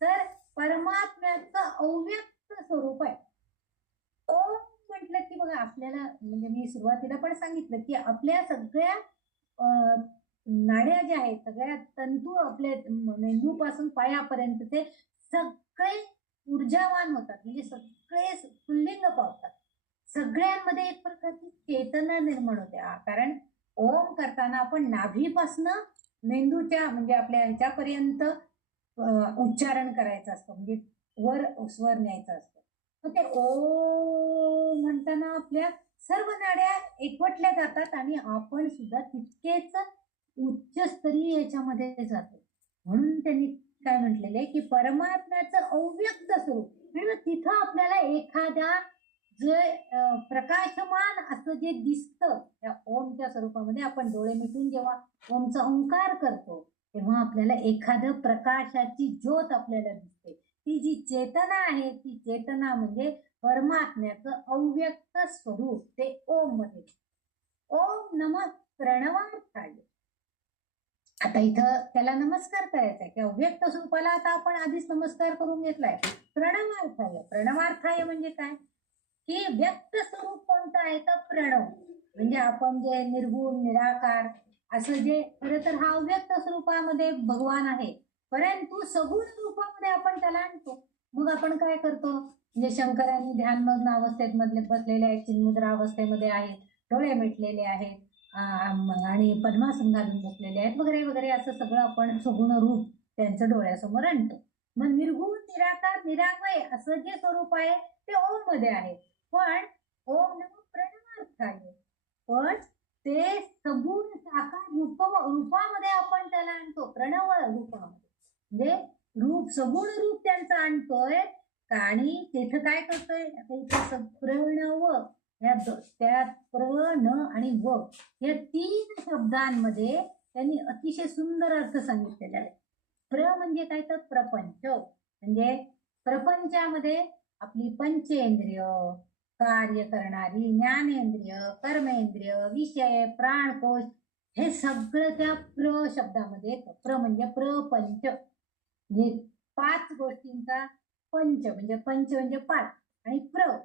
तर परमात्म्याचं अव्यक्त स्वरूप आहे. ओम म्हटलं की बघा आपल्याला, म्हणजे मी सुरुवातीला पण सांगितलं की आपल्या सगळ्या नाड्या ज्या आहेत, सगळ्या तंतू आपल्या मेंदूपासून पायापर्यंत ते सगळे ऊर्जावान होतात, म्हणजे सगळे पुल्लिंग पावतात. सगळ्यांमध्ये एक प्रकारची चेतना निर्माण होते. कारण ओम करताना आपण नाभीपासनं मेंदूच्या म्हणजे आपल्या ह्याच्यापर्यंत उच्चारण करायचं असतं, म्हणजे वर स्वर न्यायचा असतो. मग ते ओम म्हणताना आपल्या सर्व नाड्या एकवटल्या जातात आणि आपण सुद्धा तितकेच उच्चस्तरीय याच्यामध्ये जातो. म्हणून त्यांनी काय म्हटलेले की परमात्म्याचं अव्यक्त स्वरूप, म्हणजे तिथं आपल्याला एखाद्या जे प्रकाशमान असं जे दिसतं त्या ओमच्या स्वरूपामध्ये, आपण डोळे मिटून जेव्हा ओमचा ओंकार करतो तेव्हा आपल्याला एखादं प्रकाशाची ज्योत आपल्याला दिसते. ती जी चेतना आहे ती चेतना म्हणजे परमात्म्याचं अव्यक्त स्वरूप ते ओम मध्ये. ओम नमः प्रणवार्थाय. आता इथं त्याला नमस्कार करायचा आहे की अव्यक्त स्वरूपाला आता आपण आधीच नमस्कार करून घेतलाय. प्रणवार्थाय. प्रणवार्थाय म्हणजे काय की व्यक्त स्वरूप कोणतं आहे तर प्रणव. म्हणजे आपण जे निर्गुण निराकार असं जे खरं तर हा अव्यक्त स्वरूपामध्ये भगवान आहे, परंतु सगुण रूपामध्ये आपण त्याला आणतो. मग आपण काय करतो म्हणजे शंकरांनी ध्यानमग्न अवस्थेत मधले बसलेले आहेत, चिन्मुद्रा अवस्थेमध्ये आहेत, डोळे मिटलेले आहेत आणि पद्मासन घालून बसलेले आहेत वगैरे वगैरे असं सगळं आपण सगुण रूप त्यांचं डोळ्यासमोर आणतो. मग निर्गुण निराकार निरामय असं जे स्वरूप आहे ते ओम मध्ये आहे. पण ओम नमः प्रणवार्थाय, पण ते सगुण साकार रूपामध्ये आपण त्याला आणतो. प्रणव रूपामध्ये म्हणजे रूप सगुण रूप त्यांचं आणतोय. आणि तिथं काय करतोय आता इथं प्रणव त्यात प्र न आणि व या 3 शब्दांमध्ये त्यांनी अतिशय सुंदर अर्थ सांगितलेला आहे. प्र म्हणजे काय तर प्रपंच, म्हणजे प्रपंचामध्ये आपली पंचेंद्रिय कार्य करणारी ज्ञानेंद्रिय कर्मेंद्रिय विषय प्राणकोश हे सगळं त्या प्र शब्दामध्ये येतं. प्र म्हणजे प्रपंच, म्हणजे 5 गोष्टींचा पंच म्हणजे 5 आणि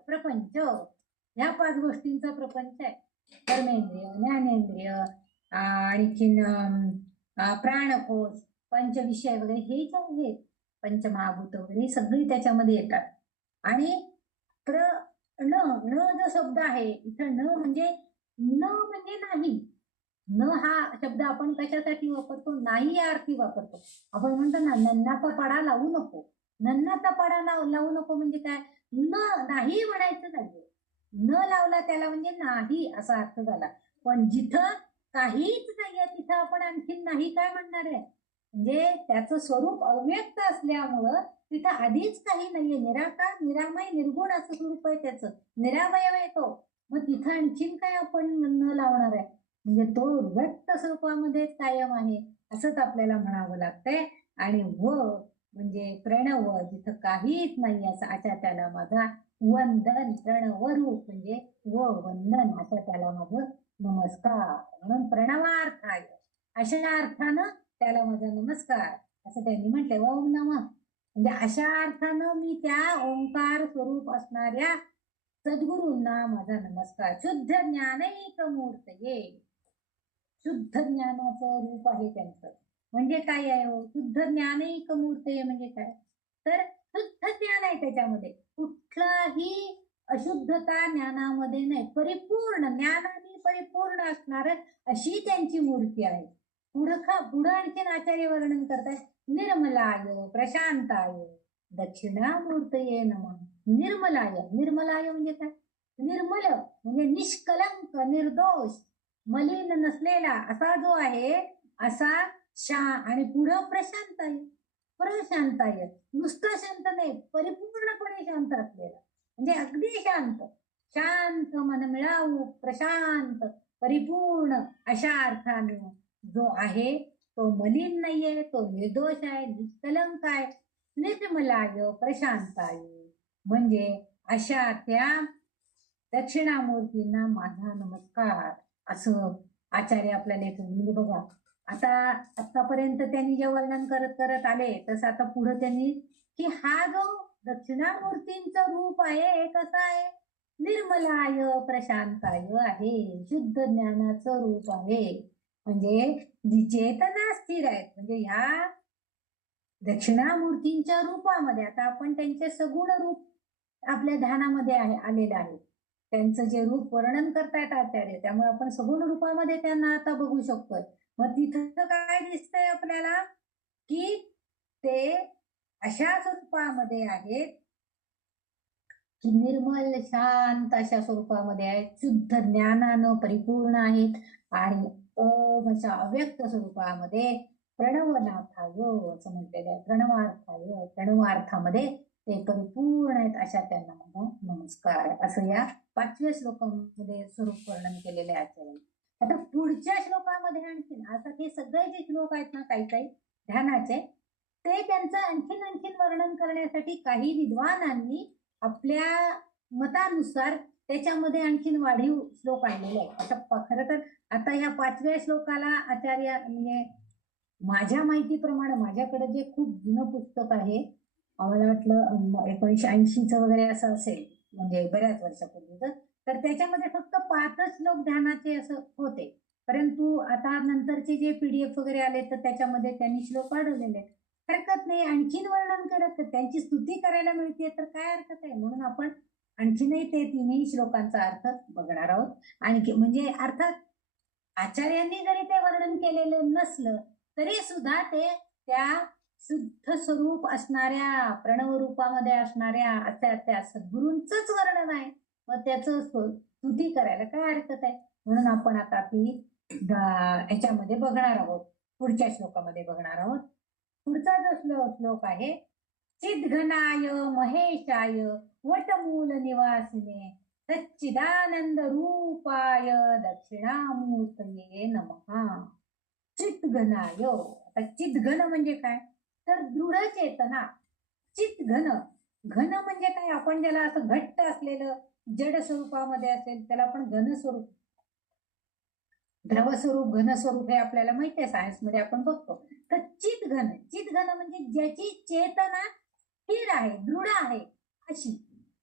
प्रपंच ह्या 5 गोष्टींचा प्रपंच आहे. कर्मेंद्रिय ज्ञानेंद्रिय आणखीन प्राणकोश पंचविषय वगैरे हे जे आहेत पंचमहाभूत वगैरे सगळी त्याच्यामध्ये येतात. आणि न जो शब्द आहे इथं न म्हणजे नाही. न हा शब्द आपण कशासाठी वापरतो, नाही या अर्थी वापरतो. आपण म्हणतो ना नन्नाचा पडा लावू नको. नन्नाचा पडा लावू नको म्हणजे काय, नाही म्हणायचं नाहीये. न लावला त्याला म्हणजे नाही असा अर्थ झाला. पण जिथं काहीच नाहीये तिथं आपण आणखीन नाही काय म्हणणार आहे, म्हणजे त्याचं स्वरूप अव्यक्त असल्यामुळं तिथं आधीच काही नाहीये. निराकार निरामय निर्गुण असं स्वरूप आहे त्याचं, निरामय येतो. मग तिथं आणखीन काय आपण न लावणार आहे, म्हणजे तो व्यक्त स्वरूपामध्ये कायम आहे असंच आपल्याला म्हणावं लागतंय. आणि व म्हणजे प्रणव जिथं काहीच नाही असं अशा त्याला माझा वंदन. प्रणव रूप म्हणजे व वंदन असं त्याला माझं नमस्कार. म्हणून प्रणवार्थाय अशा अर्थानं त्याला माझा नमस्कार असं त्यांनी म्हटलंय. ओम नमः म्हणजे अशा अर्थानं मी त्या ओंकार स्वरूप असणाऱ्या सद्गुरूंना माझा नमस्कार. शुद्ध ज्ञानैक मूर्तये, शुद्ध ज्ञानाचं रूप आहे त्यांचं. म्हणजे काय आहे हो शुद्ध ज्ञानैक मूर्तये म्हणजे काय तर शुद्ध ज्ञान आहे त्याच्यामध्ये, कुठलाही अशुद्धता ज्ञानामध्ये नाही. परिपूर्ण ज्ञानाने परिपूर्ण असणार अशी त्यांची मूर्ती आहे. पुढं आणखीन आचार्य वर्णन करतात. निर्मलाय प्रशांताय दक्षिणामूर्तये नमः. निर्मलाय म्हणजे काय, निर्मल म्हणजे निष्कलंक निर्दोष मलिन नसलेला असा जो आहे असा आणि पुढं प्रशांताय नुसतं शांत नाही, परिपूर्णपणे शांत असलेला म्हणजे अगदी शांत मन मिळावू प्रशांत परिपूर्ण अशा अर्थानं जो आहे तो मलिन नाहीये, तो निर्दोष आहे, निष्कलंक आहे. निर्मलाय प्रशांताय म्हणजे अशा त्या दक्षिणामूर्तींना माझा नमस्कार असं आचार्य आपल्याला येतो. म्हणजे बघा आता आतापर्यंत त्यांनी जे वर्णन करत आले तसं आता पुढे त्यांनी की हा जो दक्षिणामूर्तींचं रूप आहे हे कसं आहे, निर्मलाय प्रशांताय आहे, शुद्ध ज्ञानाचं रूप आहे. म्हणजे चेतना स्थिर आहेत. म्हणजे ह्या दक्षिणामूर्तींच्या रूपामध्ये आता आपण त्यांचे सगुण रूप आपल्या ध्यानामध्ये आलेलं आहे. त्यांचं जे रूप वर्णन करतायत आचार्य त्यामुळे आपण सगुण रूपामध्ये त्यांना आता बघू शकतोय. मग तिथं काय दिसतंय आपल्याला की ते अशा स्वरूपामध्ये आहेत की निर्मल शांत अशा स्वरूपामध्ये आहेत, शुद्ध ज्ञानानं परिपूर्ण आहेत आणि ओम अशा अव्यक्त स्वरूपामध्ये प्रणवनाथाय असं म्हटलेलं आहे. प्रणवार्थामध्ये ते परिपूर्ण आहेत अशा त्यांना माझा नमस्कार असं या 5व्या श्लोकामध्ये स्वरूप वर्णन केलेले आहे आचार्य. आता पुढच्या श्लोकामध्ये आणखीन आता हे सगळे जे श्लोक आहेत ना काही ध्यानाचे ते त्यांचं आणखीन वर्णन करण्यासाठी काही विद्वानांनी आपल्या मतानुसार त्याच्यामध्ये आणखीन वाढीव श्लोक आणलेले आहेत. आता खरं तर आता ह्या 5व्या श्लोकाला आचार्य म्हणजे माझ्या माहितीप्रमाणे माझ्याकडे जे खूप जुनं पुस्तक आहे, मला वाटलं 1980चं वगैरे असं असेल, म्हणजे बऱ्याच वर्षापूर्वीचं, तर त्याच्यामध्ये फक्त 5च श्लोक ध्यानाचे असं होते. परंतु आता नंतरचे जे PDF वगैरे आले तर त्याच्यामध्ये त्यांनी श्लोक वाढवलेले आहेत. हरकत नाही, आणखीन वर्णन करत तर त्यांची स्तुती करायला मिळते तर काय हरकत आहे. म्हणून आपण आणखीनही ते 3ही श्लोकांचा अर्थ बघणार आहोत. आणखी म्हणजे अर्थात आचार्यांनी जरी ते वर्णन केलेलं नसलं तरी सुद्धा ते त्या शुद्ध स्वरूप असणाऱ्या प्रणव रूपामध्ये असणाऱ्या त्या सद्गुरूंचंच वर्णन आहे. मग त्याचं स्तुती करायला काय हरकत आहे. म्हणून आपण आता ती ह्याच्यामध्ये बघणार आहोत, पुढच्या श्लोकामध्ये बघणार आहोत. पुढचा जो श्लोक आहे, चिद्घनाय महेशाय वटमूल निवासिने सच्चिदानंद रूपाय दक्षिणामूर्तये नमः. चिद्घनाय. आता चिद्घन म्हणजे काय तर दृढ चेतना. चिद्घन, घन म्हणजे काय, आपण ज्याला असं घट्ट असलेलं जड स्वरूपामध्ये असेल त्याला आपण घन स्वरूप, द्रव स्वरूप, घन स्वरूप हे आपल्याला माहिती आहे, सायन्स मध्ये आपण बघतो. तर चिद्घन, चिद्घन म्हणजे ज्याची चेतना स्थिर आहे, दृढ आहे अशी.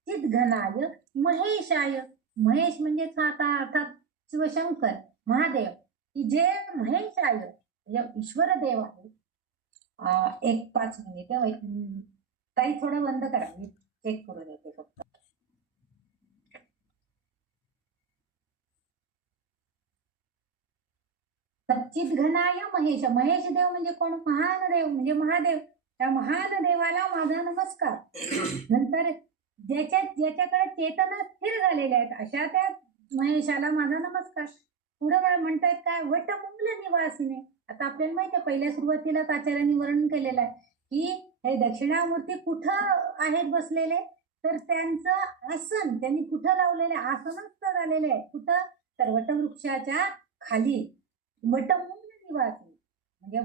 चिद्घनाय महेशाय. महेश म्हणजे आता अर्थात शिवशंकर महादेव, की जे महेशाय म्हणजे ईश्वर देव आहे. 5 मिनिट ताई, थोडं बंद करा, मी चेक करू देते फक्त. सच्चिद्घनाय महेश. महेश देव म्हणजे कोण, महान देव म्हणजे महादेव. त्या महान देवाला माझा नमस्कार. नंतर ज्याच्याकडे चेतना स्थिर झालेल्या आहेत अशा त्या महेशाला माझा नमस्कार. पुढे म्हणतायत काय, वटमूल निवासिने. आता आपल्याला माहिती आहे, पहिल्या सुरुवातीलाच आचार्यांनी वर्णन केलेलं आहे की हे दक्षिणामूर्ती कुठं आहेत बसलेले, तर त्यांचं आसन त्यांनी कुठं लावलेले, आसनस्थ झालेले आहे. कुठं तर वटवृक्षाच्या खाली. वटमूल निवासी म्हणजे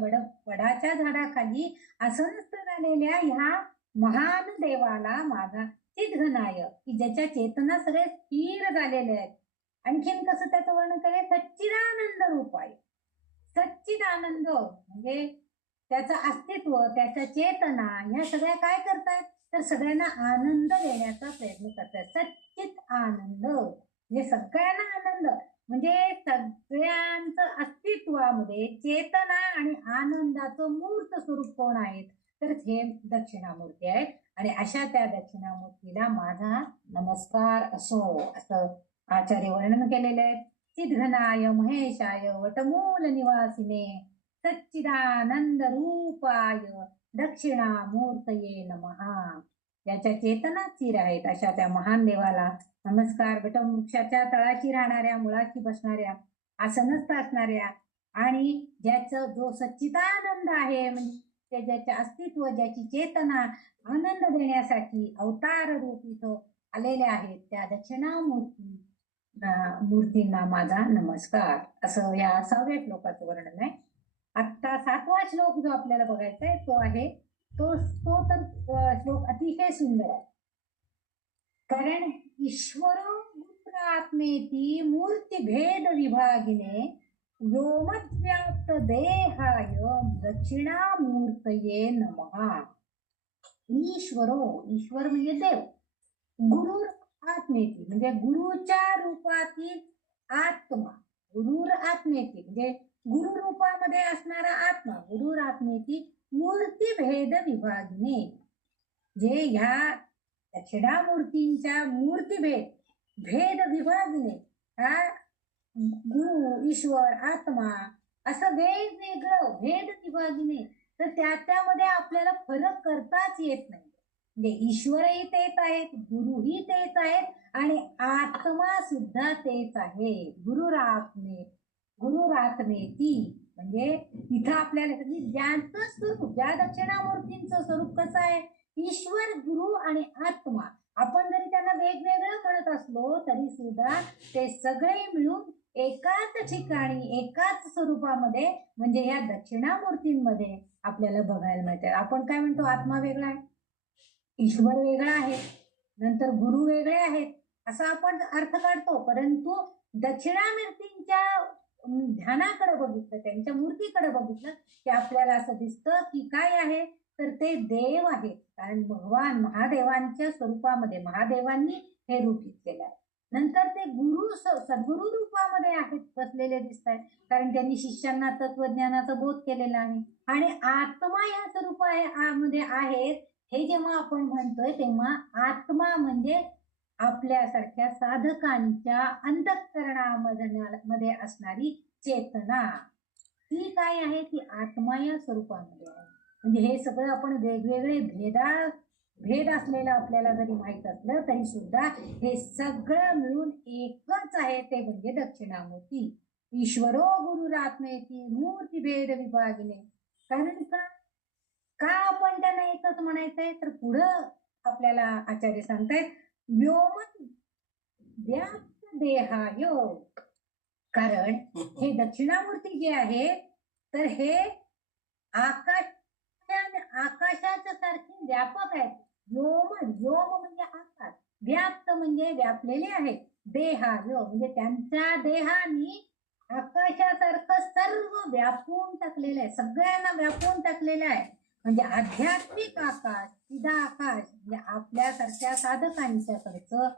वडाच्या झाडाखाली आसनस्थ झालेल्या ह्या महान देवाला माझा चिद्घनाय, की ज्याच्या चेतना सगळे स्थिर झालेले आहेत. आणखीन कसं त्याचं वर्णन केलंय, सच्चिदानंद रूपाय. सच्चिदानंद म्हणजे त्याचं अस्तित्व, त्याच्या चेतना ह्या सगळ्या काय करतायत तर सगळ्यांना आनंद देण्याचा प्रयत्न करतायत. सच्चित आनंद म्हणजे सगळ्यांना आनंद, म्हणजे सगळ्यांचं अस्तित्वामध्ये चेतना आणि आनंदाचं मूर्त स्वरूप कोण आहेत तर हे दक्षिणामूर्ती आहेत. आणि अशा त्या दक्षिणामूर्तीला माझा नमस्कार असो, असं आचार्य वर्णन केलेले आहे. चिद्घनाय महेशाय वटमूल निवासिने सच्चिदानंद रूपाय दक्षिणामूर्तये नमः. त्याच्या चेतना स्थिर आहेत अशा त्या महान देवाला नमस्कार. वटवृक्षाच्या तळाशी राहणाऱ्या, मुळाशी बसणाऱ्या, आसनस्थ असणाऱ्या आणि ज्याचं जो सच्चिदानंद आहे म्हणजे ज्याचे अस्तित्व, ज्याची चेतना आनंद देण्यासाठी अवतार रूप इथं आलेले आहेत त्या दक्षिणामूर्तींना माझा नमस्कार, असं या 6व्या श्लोकाचं वर्णन आहे. आता 7वा श्लोक जो आपल्याला बघायचा आहे तो आहे तो तर श्लोक अतिशय सुंदर आहे. कारण ईश्वर आत्मेती मूर्तिभेद विभागिने व्योमव्याप्त देहाय दक्षिणामूर्तये नमः. ईश्वर म्हणजे देव. गुरुर आत्मेती म्हणजे गुरुच्या रूपातील आत्मा. गुरुर आत्मेती म्हणजे गुरु रूपामध्ये असणारा आत्मा. गुरुर आत्मेती मूर्तिभेद विभागने, जे ह्या दक्षिणामूर्तींच्या भेद विभागने हा गुरु, ईश्वर, आत्मा असं वेगवेगळं भेद विभागने, तर त्यामध्ये आपल्याला फरक करताच येत नाही. म्हणजे ईश्वरही तेच आहेत, गुरुही तेच आहेत आणि आत्मा सुद्धा तेच आहे. गुरुरात्मेती म्हणजे इथं आपल्याला ज्यांचं स्वरूप, ज्या दक्षिणामूर्तींचं स्वरूप कसं आहे, ईश्वर, गुरु आणि आत्मा. आपण जरी त्यांना वेगवेगळं म्हणत असलो तरी सुद्धा ते सगळे मिळून एकाच ठिकाणी, एकाच स्वरूपामध्ये म्हणजे या दक्षिणामूर्तींमध्ये आपल्याला बघायला मिळते. आपण काय म्हणतो, आत्मा वेगळा आहे, ईश्वर वेगळा आहे, नंतर गुरु वेगळे आहेत असा आपण अर्थ काढतो. परंतु दक्षिणामूर्तींच्या ध्यानाकडे बघितलं, त्यांच्या मूर्तीकडे बघितलं की आपल्याला असं दिसतं की काय आहे, तर ते देव आहेत. कारण भगवान महादेवांच्या स्वरूपामध्ये महादेवांनी हे रूप घेतलेलं आहे. नंतर ते गुरु सद्गुरु रूपामध्ये आहेत, बसलेले दिसत आहेत, कारण त्यांनी शिष्यांना तत्वज्ञानाचा बोध केलेला आहे. आणि आत्मा या स्वरूपामध्ये आहेत हे जेव्हा आपण म्हणतोय तेव्हा आत्मा म्हणजे आपल्यासारख्या साधकांच्या अंतःकरणामध्ये असणारी चेतना, ती काय आहे, ती आत्मा या स्वरूपामध्ये आहे. म्हणजे हे सगळं आपण वेगवेगळे भेद असलेलं आपल्याला जरी माहित असलं तरी सुद्धा हे सगळं मिळून एकच आहे, ते म्हणजे दक्षिणामूर्ती. ईश्वरो गुरुरात्मेती मूर्ती भेद विभागिने. कारण का आपण त्यांना एकच म्हणायचंय, तर पुढं आपल्याला आचार्य सांगतायत व्योम व्याप्त देहाय. कारण हे दक्षिणामूर्ती जे आहे तर हे आकाशाच्या सारखे व्यापक आहेत. व्योम म्हणजे आकाश, व्याप्त म्हणजे व्यापलेले आहेत, देहाय म्हणजे त्यांच्या देहानी आकाशासारखं सर्व व्यापून टाकलेलं आहे, सगळ्यांना व्यापून टाकलेलं आहे. म्हणजे आध्यात्मिक आकाश, सीधा आकाश म्हणजे आपल्यासारख्या साधकांच्याकडचं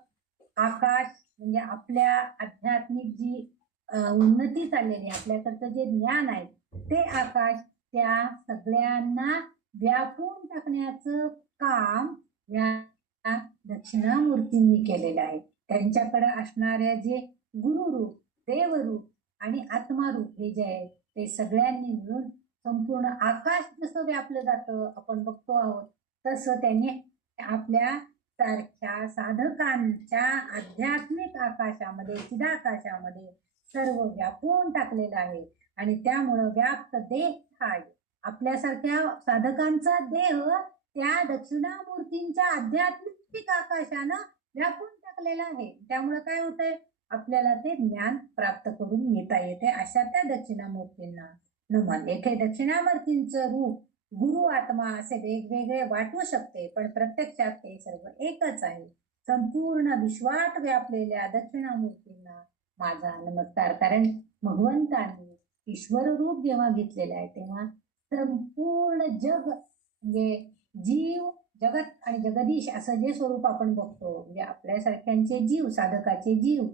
आकाश, म्हणजे आपल्या आध्यात्मिक जी उन्नती चाललेली आपल्याकडचं जे ज्ञान आहे ते आकाश त्या सगळ्यांना व्यापून टाकण्याचं काम या दक्षिणामूर्तींनी केलेलं आहे. त्यांच्याकडे असणाऱ्या जे गुरुरूप, देवरूप आणि आत्मारूप हे जे आहे ते सगळ्यांनी मिळून संपूर्ण आकाश जसं व्यापलं जातं आपण बघतो आहोत, तसं त्यांनी आपल्या सारख्या साधकांच्या आध्यात्मिक आकाशामध्ये, चिदाकाशामध्ये सर्व व्यापून टाकलेलं आहे. आणि त्यामुळं व्याप्त देह आहे, आपल्यासारख्या साधकांचा देह त्या दक्षिणामूर्तींच्या आध्यात्मिक आकाशानं व्यापून टाकलेला आहे. त्यामुळे काय होतंय, आपल्याला ते ज्ञान प्राप्त करून घेता येते. अशा त्या दक्षिणामूर्तींना नमन. येथे दक्षिणामूर्तींचं रूप गुरु आत्मा असे वेगवेगळे वाटू शकते, पण प्रत्यक्षात ते सर्व एकच आहे. संपूर्ण विश्वात व्यापलेल्या दक्षिणामूर्तींना माझा नमस्कार. कारण भगवंतांनी ईश्वर रूप जेव्हा घेतलेले आहे तेव्हा संपूर्ण जग म्हणजे जीव, जगत आणि जगदीश असं जे स्वरूप आपण बघतो, म्हणजे आपल्यासारख्यांचे जीव, साधकाचे जीव,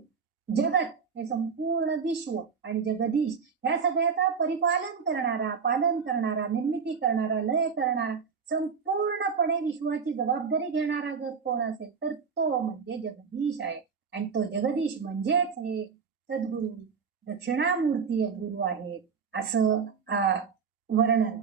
जगत हे संपूर्ण विश्व आणि जगदीश ह्या सगळ्याचा परिपालन करणारा, पालन करणारा, निर्मिती करणारा, लय करणारा, संपूर्णपणे विश्वाची जबाबदारी घेणारा जर कोण असेल तर तो म्हणजे जगदीश आहे. आणि तो जगदीश म्हणजेच हे सद्गुरु दक्षिणामूर्ती गुरु आहेत असं वर्णन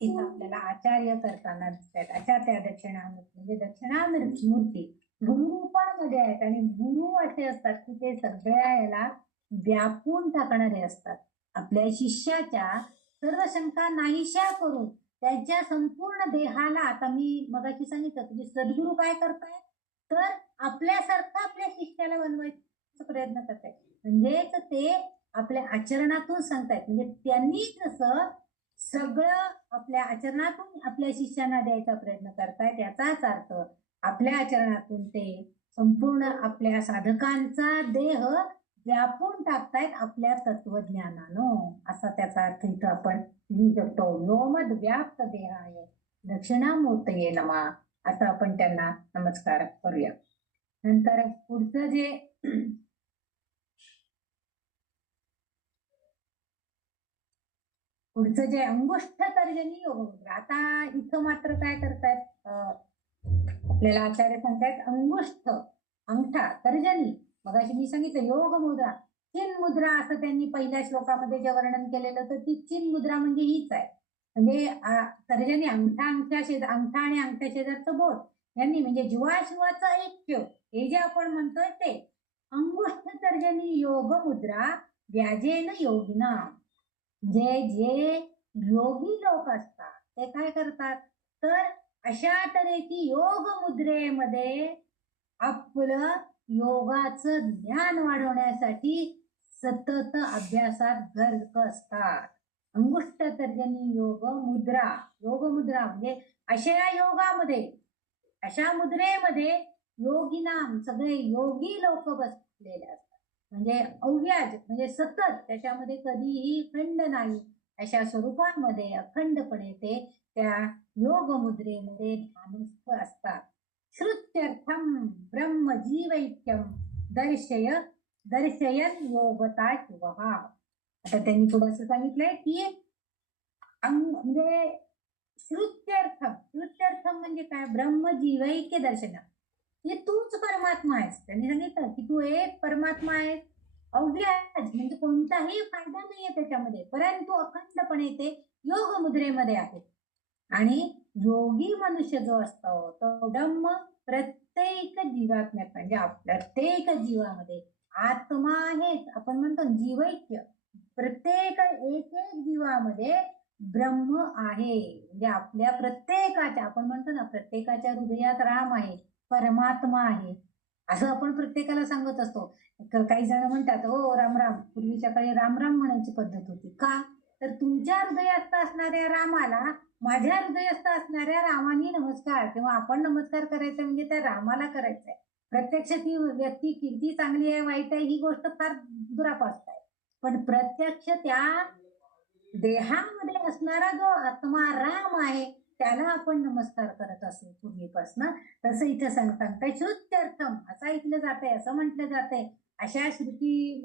इथं आपल्याला आचार्य करताना दिसतात. अशा त्या दक्षिणामूर्ती म्हणजे दक्षिणामूर्ती गुरुरूपामध्ये आहेत. आणि गुरु असे असतात की ते सगळ्या याला व्यापून टाकणारे असतात. आपल्या शिष्याच्या सर्व शंका नाहीशा करून त्यांच्या संपूर्ण देहाला, आता मी मगाशी सांगितलं की सद्गुरू काय करतायत, तर आपल्यासारखं आपल्या शिष्याला बनवायचा प्रयत्न करतायत. म्हणजेच ते आपल्या आचरणातून सांगतायत. म्हणजे त्यांनी जसं सगळं आपल्या आचरणातून आपल्या शिष्यांना द्यायचा प्रयत्न करतायत, याचाच अर्थ आपल्या आचरणातून ते संपूर्ण आपल्या साधकांचा देह व्यापून टाकतायत आपल्या तत्वज्ञानानं, असा त्याचा अर्थ इथं आपण लिहू शकतो. व्योमद व्याप्त देहाय दक्षिणामूर्तये नमः. आता आपण त्यांना नमस्कार करूया. नंतर पुढचं जे अंगुष्ठ तर्जनी योगमुद्रा. आता इथं मात्र काय करतायत, आपल्याला आचार्य सांगतायत अंगुष्ठ, अंगठा, तर्जनी. मगाशी मी सांगितलं योग मुद्रा, चिन मुद्रा असं त्यांनी पहिल्या श्लोकामध्ये जे वर्णन केलेलं, तर ती चिन मुद्रा म्हणजे हीच आहे. म्हणजे तर्जनी अंगठा आणि अंगठ्या शेजारचं बोट यांनी म्हणजे जीवाशिवाचं ऐक्य हे जे आपण म्हणतोय ते अंगुष्ठ तर्जनी योग मुद्रा व्याजेन योगिना. जे योगी लोक असतात ते काय करतात, तर अशा तऱ्हेची योग मुद्रेमध्ये आपलं योगाचं ज्ञान वाढवण्यासाठी सतत अभ्यासात गर्क असतात. अंगुष्ठ तर्जनी योग मुद्रा म्हणजे अशा योगामध्ये, अशा मुद्रेमध्ये योगिनाम सगळे योगी लोक बसलेले असतात. म्हणजे अव्याज म्हणजे सतत त्याच्यामध्ये कधीही खंड नाही अशा स्वरूपामध्ये अखंडपणे ते त्या योग मुद्रेमध्ये ध्यानस्थ असतात. श्रुत्यर्थम ब्रह्म जीवैक्यम दर्शयन योगता शिवहा. आता त्यांनी थोडस सांगितलंय की म्हणजे श्रुत्यर्थम म्हणजे काय? ब्रह्म जीवैक्य दर्शन, हे तूच परमात्मा आहेस. त्यांनी सांगितलं की तू एक परमात्मा आहेस. अव्याज म्हणजे कोणताही फायदा नाहीये त्याच्यामध्ये, परंतु अखंडपणे ते योग मुद्रेमध्ये आहे. आणि योगी मनुष्य जो असतो तो ब्रह्म प्रत्येक जीवात्म्यात म्हणजे प्रत्येक जीवामध्ये आत्मा आहेच. आपण म्हणतो जीवैक्य, प्रत्येक एक एक जीवामध्ये ब्रह्म आहे. म्हणजे आपल्या प्रत्येकाच्या, आपण म्हणतो ना, प्रत्येकाच्या हृदयात राम आहे, परमात्मा आहे, असं आपण प्रत्येकाला सांगत असतो. काही जण म्हणतात हो राम राम, पूर्वीच्या काळी राम राम म्हणायची पद्धत होती. का? तर तुमच्या हृदयात असणाऱ्या रामाला माझ्या हृदयस्थ असणाऱ्या रामानी नमस्कार, किंवा आपण नमस्कार करायचा म्हणजे त्या रामाला करायचंय. प्रत्यक्ष ती व्यक्ती किती चांगली आहे वाईट आहे ही गोष्ट फार दुरापास्त आहे, पण प्रत्यक्ष त्या देहामध्ये असणारा जो आत्मा राम आहे त्याला आपण नमस्कार करत असतो पूर्वीपासून. तसं इथं सांगताय श्रुत्यर्थम असं ऐकलं जाते, असं म्हटलं जाते. अशा श्रुती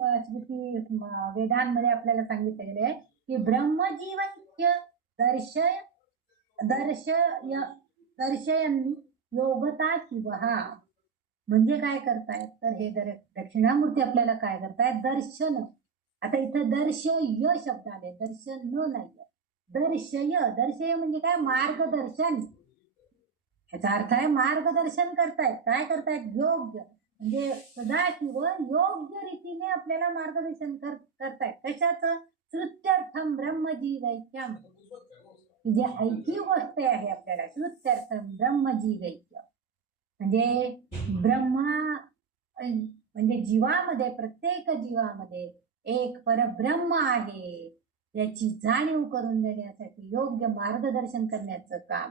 वेदांमध्ये आपल्याला सांगितलं गेले की ब्रह्मजीवैक्य दर्शयन योगता शिवहा. म्हणजे काय करतायत? तर हे दक्षिणामूर्ती आपल्याला काय करतायत? दर्शन. आता इथं दर्शय शब्द आले, दर्शन न नाहीये. दर्शय म्हणजे काय? मार्गदर्शन. याचा अर्थ आहे मार्गदर्शन करतायत. काय करतायत? योग्य म्हणजे सदाशिव योग्य रीतीने आपल्याला मार्गदर्शन करतायत. कशाचं? श्रुत्यर्थम ब्रह्मजीवैक्यम, जे ऐकी गोष्ट आहे आपल्याला. श्रुत्यर्थम ब्रह्मजीवैक्य म्हणजे ब्रह्मा म्हणजे जीवामध्ये, प्रत्येक जीवामध्ये एक परब्रह्म आहे याची जाणीव करून देण्यासाठी योग्य मार्गदर्शन करण्याचं काम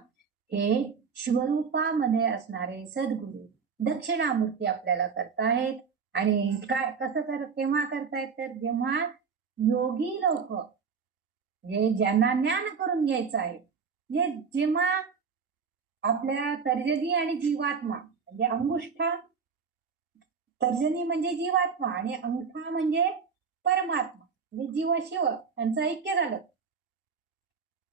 हे स्वरूपामध्ये असणारे सद्गुरू दक्षिणामूर्ती आपल्याला करतायत. आणि काय कसं केव्हा करतायत? तर जेव्हा योगी लोक म्हणजे ज्यांना ज्ञान करून घ्यायचं आहे, म्हणजे जेव्हा आपल्या तर्जनी आणि जीवात्मा म्हणजे अंगुष्ठा, तर्जनी म्हणजे जीवात्मा आणि अंगठा म्हणजे परमात्मा म्हणजे जीव शिव यांचं ऐक्य झालं,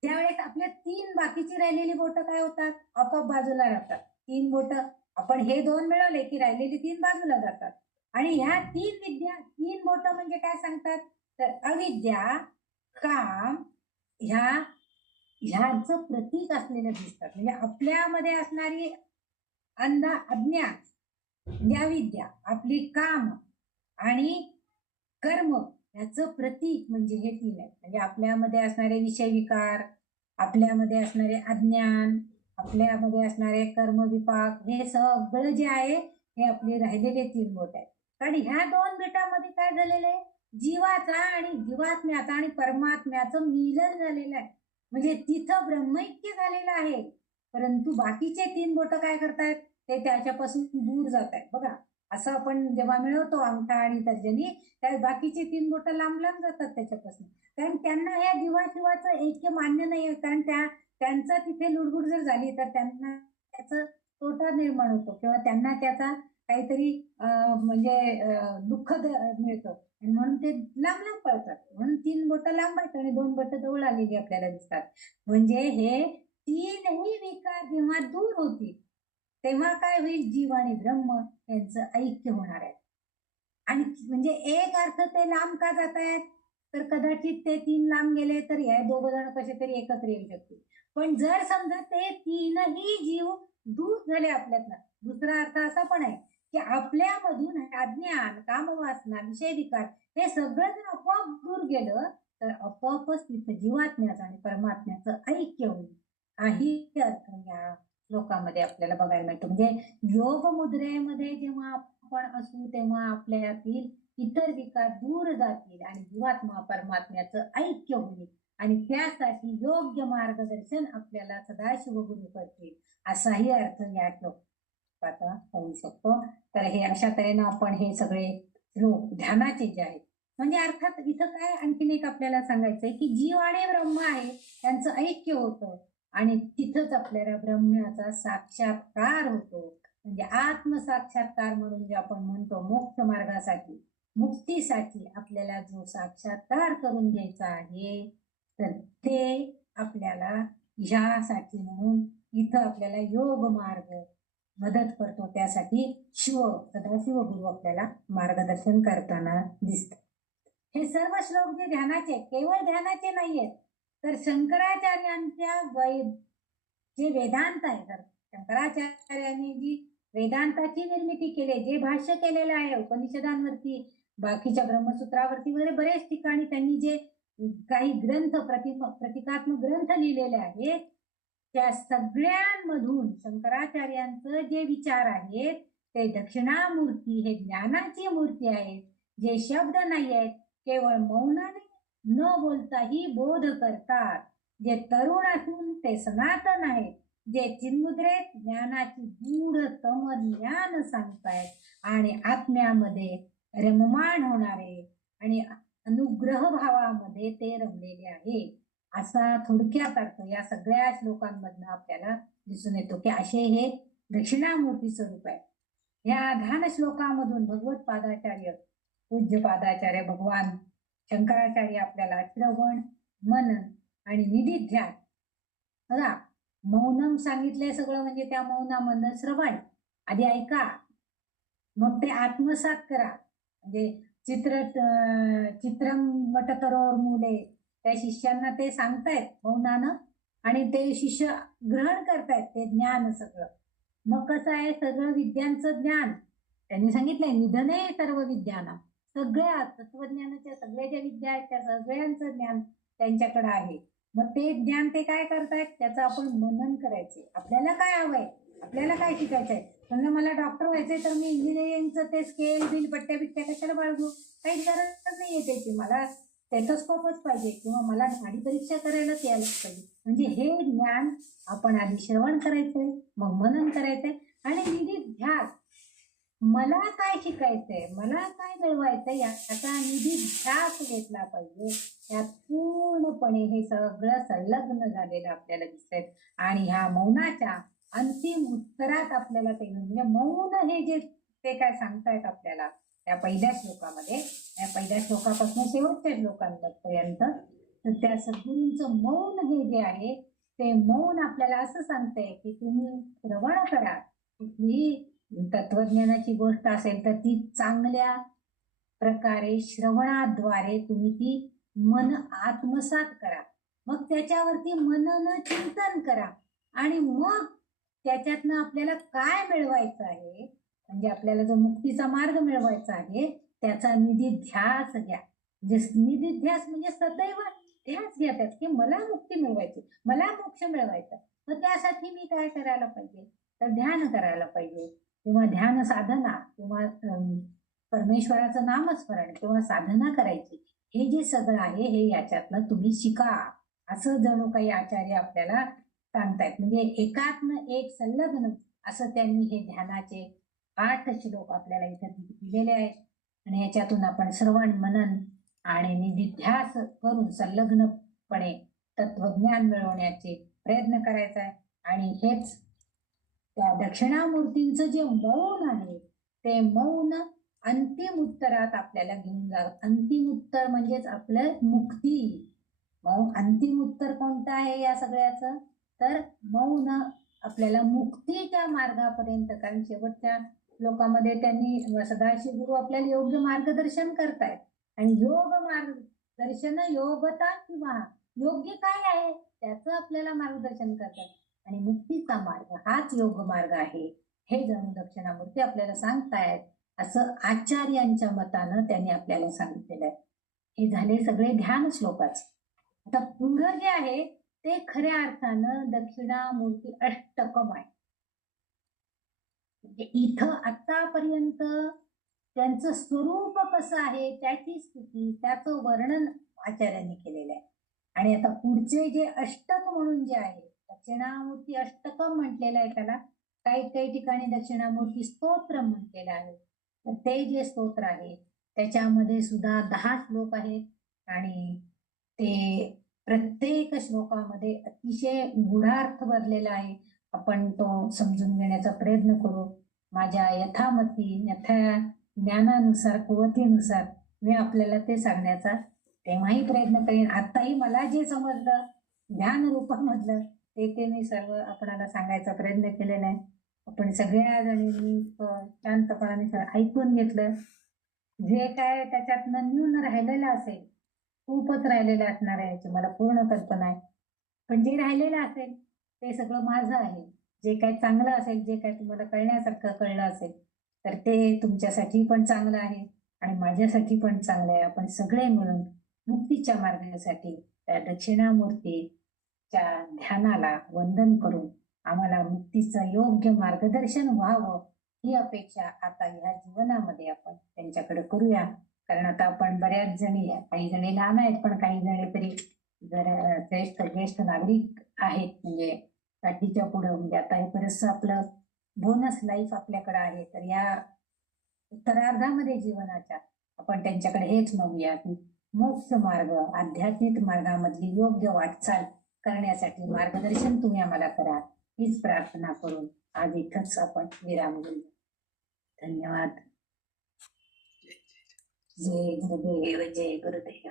त्यावेळेस आपल्या तीन बाकीची राहिलेली बोटं काय होतात? आपोआप बाजूला राहतात. तीन बोटं आपण हे दोन मिळवले की राहिलेली तीन बाजूला जातात. आणि ह्या तीन बोटं म्हणजे काय सांगतात? तर अविद्या, काम ह्यांचं प्रतीक असलेलं दिसतात. म्हणजे आपल्यामध्ये असणारी अज्ञान म्हणजे अविद्या, आपली काम आणि कर्म याचं प्रतीक म्हणजे हे तीन आहेत. म्हणजे आपल्यामध्ये असणारे विषय विकार, आपल्यामध्ये असणारे अज्ञान, आपल्यामध्ये असणारे कर्मविपाक, हे सगळं जे आहे हे आपले राहिलेले तीन बोट आहेत. कारण ह्या दोन बेटामध्ये काय झालेलं आहे? जीवाचा आणि जीवात्म्याचा आणि परमात्म्याचं मिलन झालेलं आहे. म्हणजे तिथं ब्रह्मैक्य झालेलं आहे. परंतु बाकीचे तीन बोट काय करतायत? ते त्याच्यापासून दूर जात आहेत. बघा, असं आपण जेव्हा मिळवतो अंगठा आणि तर्जनी, त्या बाकीचे तीन बोट लांब लांब जातात त्याच्यापासून. कारण त्यांना या जीवाशिवाचं ऐक्य मान्य नाही. कारण त्यांचा तिथे लुडबुड जर झाली तर त्यांना त्याचं तोटा निर्माण होतो किंवा त्यांना त्याचा काहीतरी म्हणजे दुःख मिळतं आणि म्हणून ते लांब लांब पळतात. म्हणून तीन बोट लांब आहेत आणि दोन बोट जवळ आलेली आपल्याला दिसतात. म्हणजे हे तीनही विकार जेव्हा दूर होतील तेव्हा काय होईल? जीव आणि ब्रह्म यांचं ऐक्य होणार आहे. आणि म्हणजे एक अर्थ ते लांब का जात आहेत? तर कदाचित ते तीन लांब गेले तर या दोघ जण कसे तरी एकत्र येऊ शकतील. पण जर समजा ते तीनही जीव दूर झाले आपल्यातनं, दुसरा अर्थ असा पण आहे की आपल्यामधून अज्ञान, कामवासना, विषय विकार हे सगळं जर आपोआप दूर गेलं तर आपोआपच तिथं जीवात्म्याचं आणि परमात्म्याचं ऐक्य होईल. काही अर्थ या श्लोकामध्ये आपल्याला बघायला मिळतो. म्हणजे योग मुद्रेमध्ये जेव्हा आपण असू तेव्हा आपल्यातील इतर विकार दूर जातील आणि जीवात्मा परमात्म्याचं ऐक्य होईल. आणि त्यासाठी योग्य मार्गदर्शन आपल्याला सदाशिव गुरु करतील, असाही अर्थ या आता होऊ शकतो. तर हे अशा तऱ्हेनं आपण हे सगळे श्लोक ध्यानाचे जे आहेत, म्हणजे अर्थात इथं काय आणखीन एक आपल्याला सांगायचंय की जीव आणि ब्रह्म आहे त्यांचं ऐक्य होतं आणि तिथंच आपल्याला ब्रह्माचा साक्षात्कार होतो. म्हणजे आत्मसाक्षात्कार म्हणून जे आपण म्हणतो मोक्ष मार्गासाठी, मुक्तीसाठी आपल्याला जो साक्षात्कार करून घ्यायचा आहे, तर ते आपल्याला ह्यासाठी म्हणून इथं आपल्याला योग मार्ग मदत करतो. त्यासाठी सदाशिव गुरु आपल्याला मार्गदर्शन करताना दिसतात. हे सर्व श्लोक जे ध्यानाचे, केवळ ध्यानाचे नाहीयेत, तर शंकराचार्यांच्या जे वेदांत आहे, तर शंकराचार्यांनी जी वेदांताची निर्मिती केली, जे भाष्य केलेलं आहे उपनिषदांवरती, बाकीच्या ब्रह्मसूत्रावरती वगैरे बरेच ठिकाणी त्यांनी जे काही ग्रंथ प्रतिकात्मक ग्रंथ लिहिलेले आहेत, त्या सगळ्यांमधून शंकराचार्यांचं जे विचार आहेत ते दक्षिणामूर्ती हे ज्ञानाची मूर्ती आहे. जे शब्द नाही आहेत, केवळ मौनाने न बोलताही बोध करतात. जे तरुण असून ते सनातन आहेत, जे चिन्मुद्रेत ज्ञानाची गूढतम ज्ञान सांगतायत आणि आत्म्यामध्ये रममाण होणारे आणि अनुग्रह भावामध्ये ते रमलेले आहे. असा थोडक्यात अर्थ या सगळ्या श्लोकांमधनं आपल्याला दिसून येतो की असे हे दक्षिणामूर्ती स्वरूप आहे. या ध्यान श्लोकामधून भगवत पादाचार्य, पूज्य पादाचार्य भगवान शंकराचार्य आपल्याला श्रवण, मनन आणि निधिध्यान, बघा मौनम सांगितलंय सगळं, म्हणजे त्या मौनामधनं श्रवण, आधी ऐका, मग ते आत्मसात करा. म्हणजे चित्रम वटतरोर मुले, त्या शिष्यांना ते सांगतायत मौनानं आणि ते शिष्य ग्रहण करतायत ते ज्ञान सगळं. मग कसं आहे, सगळं विद्यांचं ज्ञान त्यांनी सांगितलंय, निधने सर्व विद्याना, सगळ्या तत्वज्ञानाच्या सगळ्या ज्या विद्या आहेत त्या सगळ्यांचं ज्ञान त्यांच्याकडे आहे. मग ते ज्ञान ते काय करतायत, त्याचं आपण मनन करायचे. आपल्याला काय हवंय, आपल्याला काय शिकायचंय. समजा मला डॉक्टर व्हायचंय तर मी इंजिनिअरिंगचं ते स्केल बिल पट्ट्या बिट्ट्या कशाला बाळगू, काही गरज नाहीये त्याची. मला स्टेथोस्कोपच पाहिजे किंवा मला नाडी परीक्षा करायलाच यायलाच पाहिजे. म्हणजे हे ज्ञान आपण आधी श्रवण करायचंय, मग मनन करायचंय आणि निधिध्यास, मला काय शिकायचंय, मला काय मिळवायचंय याचा निधिध्यास घेतला पाहिजे. यात पूर्णपणे हे सगळं संलग्न झालेलं आपल्याला दिसतंय. आणि ह्या मौनाच्या अंतिम उत्तरात आपल्याला ते, म्हणजे मौन हे जे ते काय सांगतायत आपल्याला त्या पहिल्या श्लोकामध्ये, त्या पहिल्या श्लोकापासून शेवटच्या श्लोकांपर्यंत, तर त्या सद्गुरूंचं मौन हे जे आहे ते मौन आपल्याला असं सांगतंय की तुम्ही श्रवण करा. कुठलीही तत्वज्ञानाची गोष्ट असेल तर ती चांगल्या प्रकारे श्रवणाद्वारे तुम्ही ती मन आत्मसात करा. मग त्याच्यावरती मनन चिंतन करा आणि मग त्याच्यातनं आपल्याला काय मिळवायचं आहे, म्हणजे आपल्याला जो मुक्तीचा मार्ग मिळवायचा आहे त्याचा निधिध्यास घ्या. म्हणजे निधिध्यास म्हणजे सदैव ध्यास घ्या त्यात की मला मुक्ती मिळवायची, मला मोक्ष मिळवायचा. तर त्यासाठी मी काय करायला पाहिजे, तर ध्यान करायला पाहिजे किंवा ध्यान साधना किंवा परमेश्वराचं नामस्मरण किंवा साधना करायची. हे जे सगळं आहे हे याच्यातनं तुम्ही शिका, असं जणू काही आचार्य आपल्याला सांगतायत. म्हणजे एकात्म एक संलग्न असं त्यांनी हे ध्यानाचे 8 श्लोक आपल्याला इथे दिलेले आहेत. आणि याच्यातून आपण श्रवण, मनन आणि निधिध्यास करून संलग्नपणे तत्वज्ञान मिळवण्याचे प्रयत्न करायचा आहे. आणि हेच त्या दक्षिणामूर्तींचं जे मौन आहे ते मौन अंतिम उत्तरात आपल्याला घेऊन जा. अंतिम उत्तर म्हणजेच आपलं मुक्ती. मग अंतिम उत्तर कोणतं आहे या सगळ्याचं, तर मौन आपल्याला मुक्तीच्या मार्गापर्यंत, कारण शेवटच्या श्लोकामध्ये त्यांनी सदाशिव गुरु आपल्याला योग्य मार्गदर्शन करतायत. आणि योग मार्गदर्शन योगता किंवा योग्य काय आहे त्याचं आपल्याला मार्गदर्शन करतात. आणि मुक्तीचा मार्ग हाच योग मार्ग आहे हे जणू दक्षिणामूर्ती आपल्याला सांगतायत, असं आचार्यांच्या मतानं त्यांनी आपल्याला सांगितलेलं आहे. हे झाले सगळे ध्यान श्लोकाचे. आता पुढं जे आहे ते खऱ्या अर्थानं दक्षिणामूर्ती अष्टकम आहे. म्हणजे इथं आतापर्यंत त्यांचं स्वरूप कसं आहे, त्याची स्थिती, त्याचं वर्णन आचार्यांनी केलेलं आहे. आणि आता पुढचे जे अष्टक म्हणून जे आहे, दक्षिणामूर्ती अष्टकम म्हटलेलं आहे त्याला, काही काही ठिकाणी दक्षिणामूर्ती स्तोत्र म्हटलेलं आहे. तर ते जे स्तोत्र आहे त्याच्यामध्ये सुद्धा 10 श्लोक आहेत आणि ते प्रत्येक श्लोकामध्ये अतिशय गूढार्थ भरलेला आहे. आपण तो समजून घेण्याचा प्रयत्न करू. माझ्या यथामती यथा ज्ञानानुसार कुवतीनुसार मी आपल्याला ते सांगण्याचा तेव्हाही प्रयत्न करेन. आताही मला जे समजलं ध्यान रूपामधलं ते मी सर्व आपणाला सांगायचा प्रयत्न केलेला आहे. आपण सगळ्या जणींनी शांतपणाने ऐकून घेतलं. जे काय त्याच्यातनं न्यून राहिलेलं असेल, खूपच राहिलेलं असणार आहे याची मला पूर्ण कल्पना आहे. पण जे राहिलेलं असेल ते सगळं माझं आहे. जे काही चांगलं असेल, जे काही तुम्हाला कळण्यासारखं कळलं असेल तर ते तुमच्यासाठी पण चांगलं आहे आणि माझ्यासाठी पण चांगलं आहे. आपण सगळे मिळून मुक्तीच्या मार्गासाठी त्या दक्षिणामूर्तीच्या ध्यानाला वंदन करून आम्हाला मुक्तीचं योग्य मार्गदर्शन व्हावं ही अपेक्षा आता ह्या जीवनामध्ये आपण त्यांच्याकडे करूया. कारण आता आपण बऱ्याच जणी, काही जणी लहान आहेत पण काही जणी तरी जर ज्येष्ठ नागरिक आहेत, म्हणजे काठीच्या पुढं, म्हणजे आता हे बरंचसं आपलं बोनस लाईफ आपल्याकडे आहे. तर या उत्तरार्धामध्ये जीवनाच्या आपण त्यांच्याकडे हेच मागूया की मोक्ष मार्ग, आध्यात्मिक मार्गामधली योग्य वाटचाल करण्यासाठी मार्गदर्शन तुम्ही आम्हाला करा, हीच प्रार्थना करून आज इथंच आपण विराम घेऊ. धन्यवाद. जय गुरुदेव, जय गुरुदेव.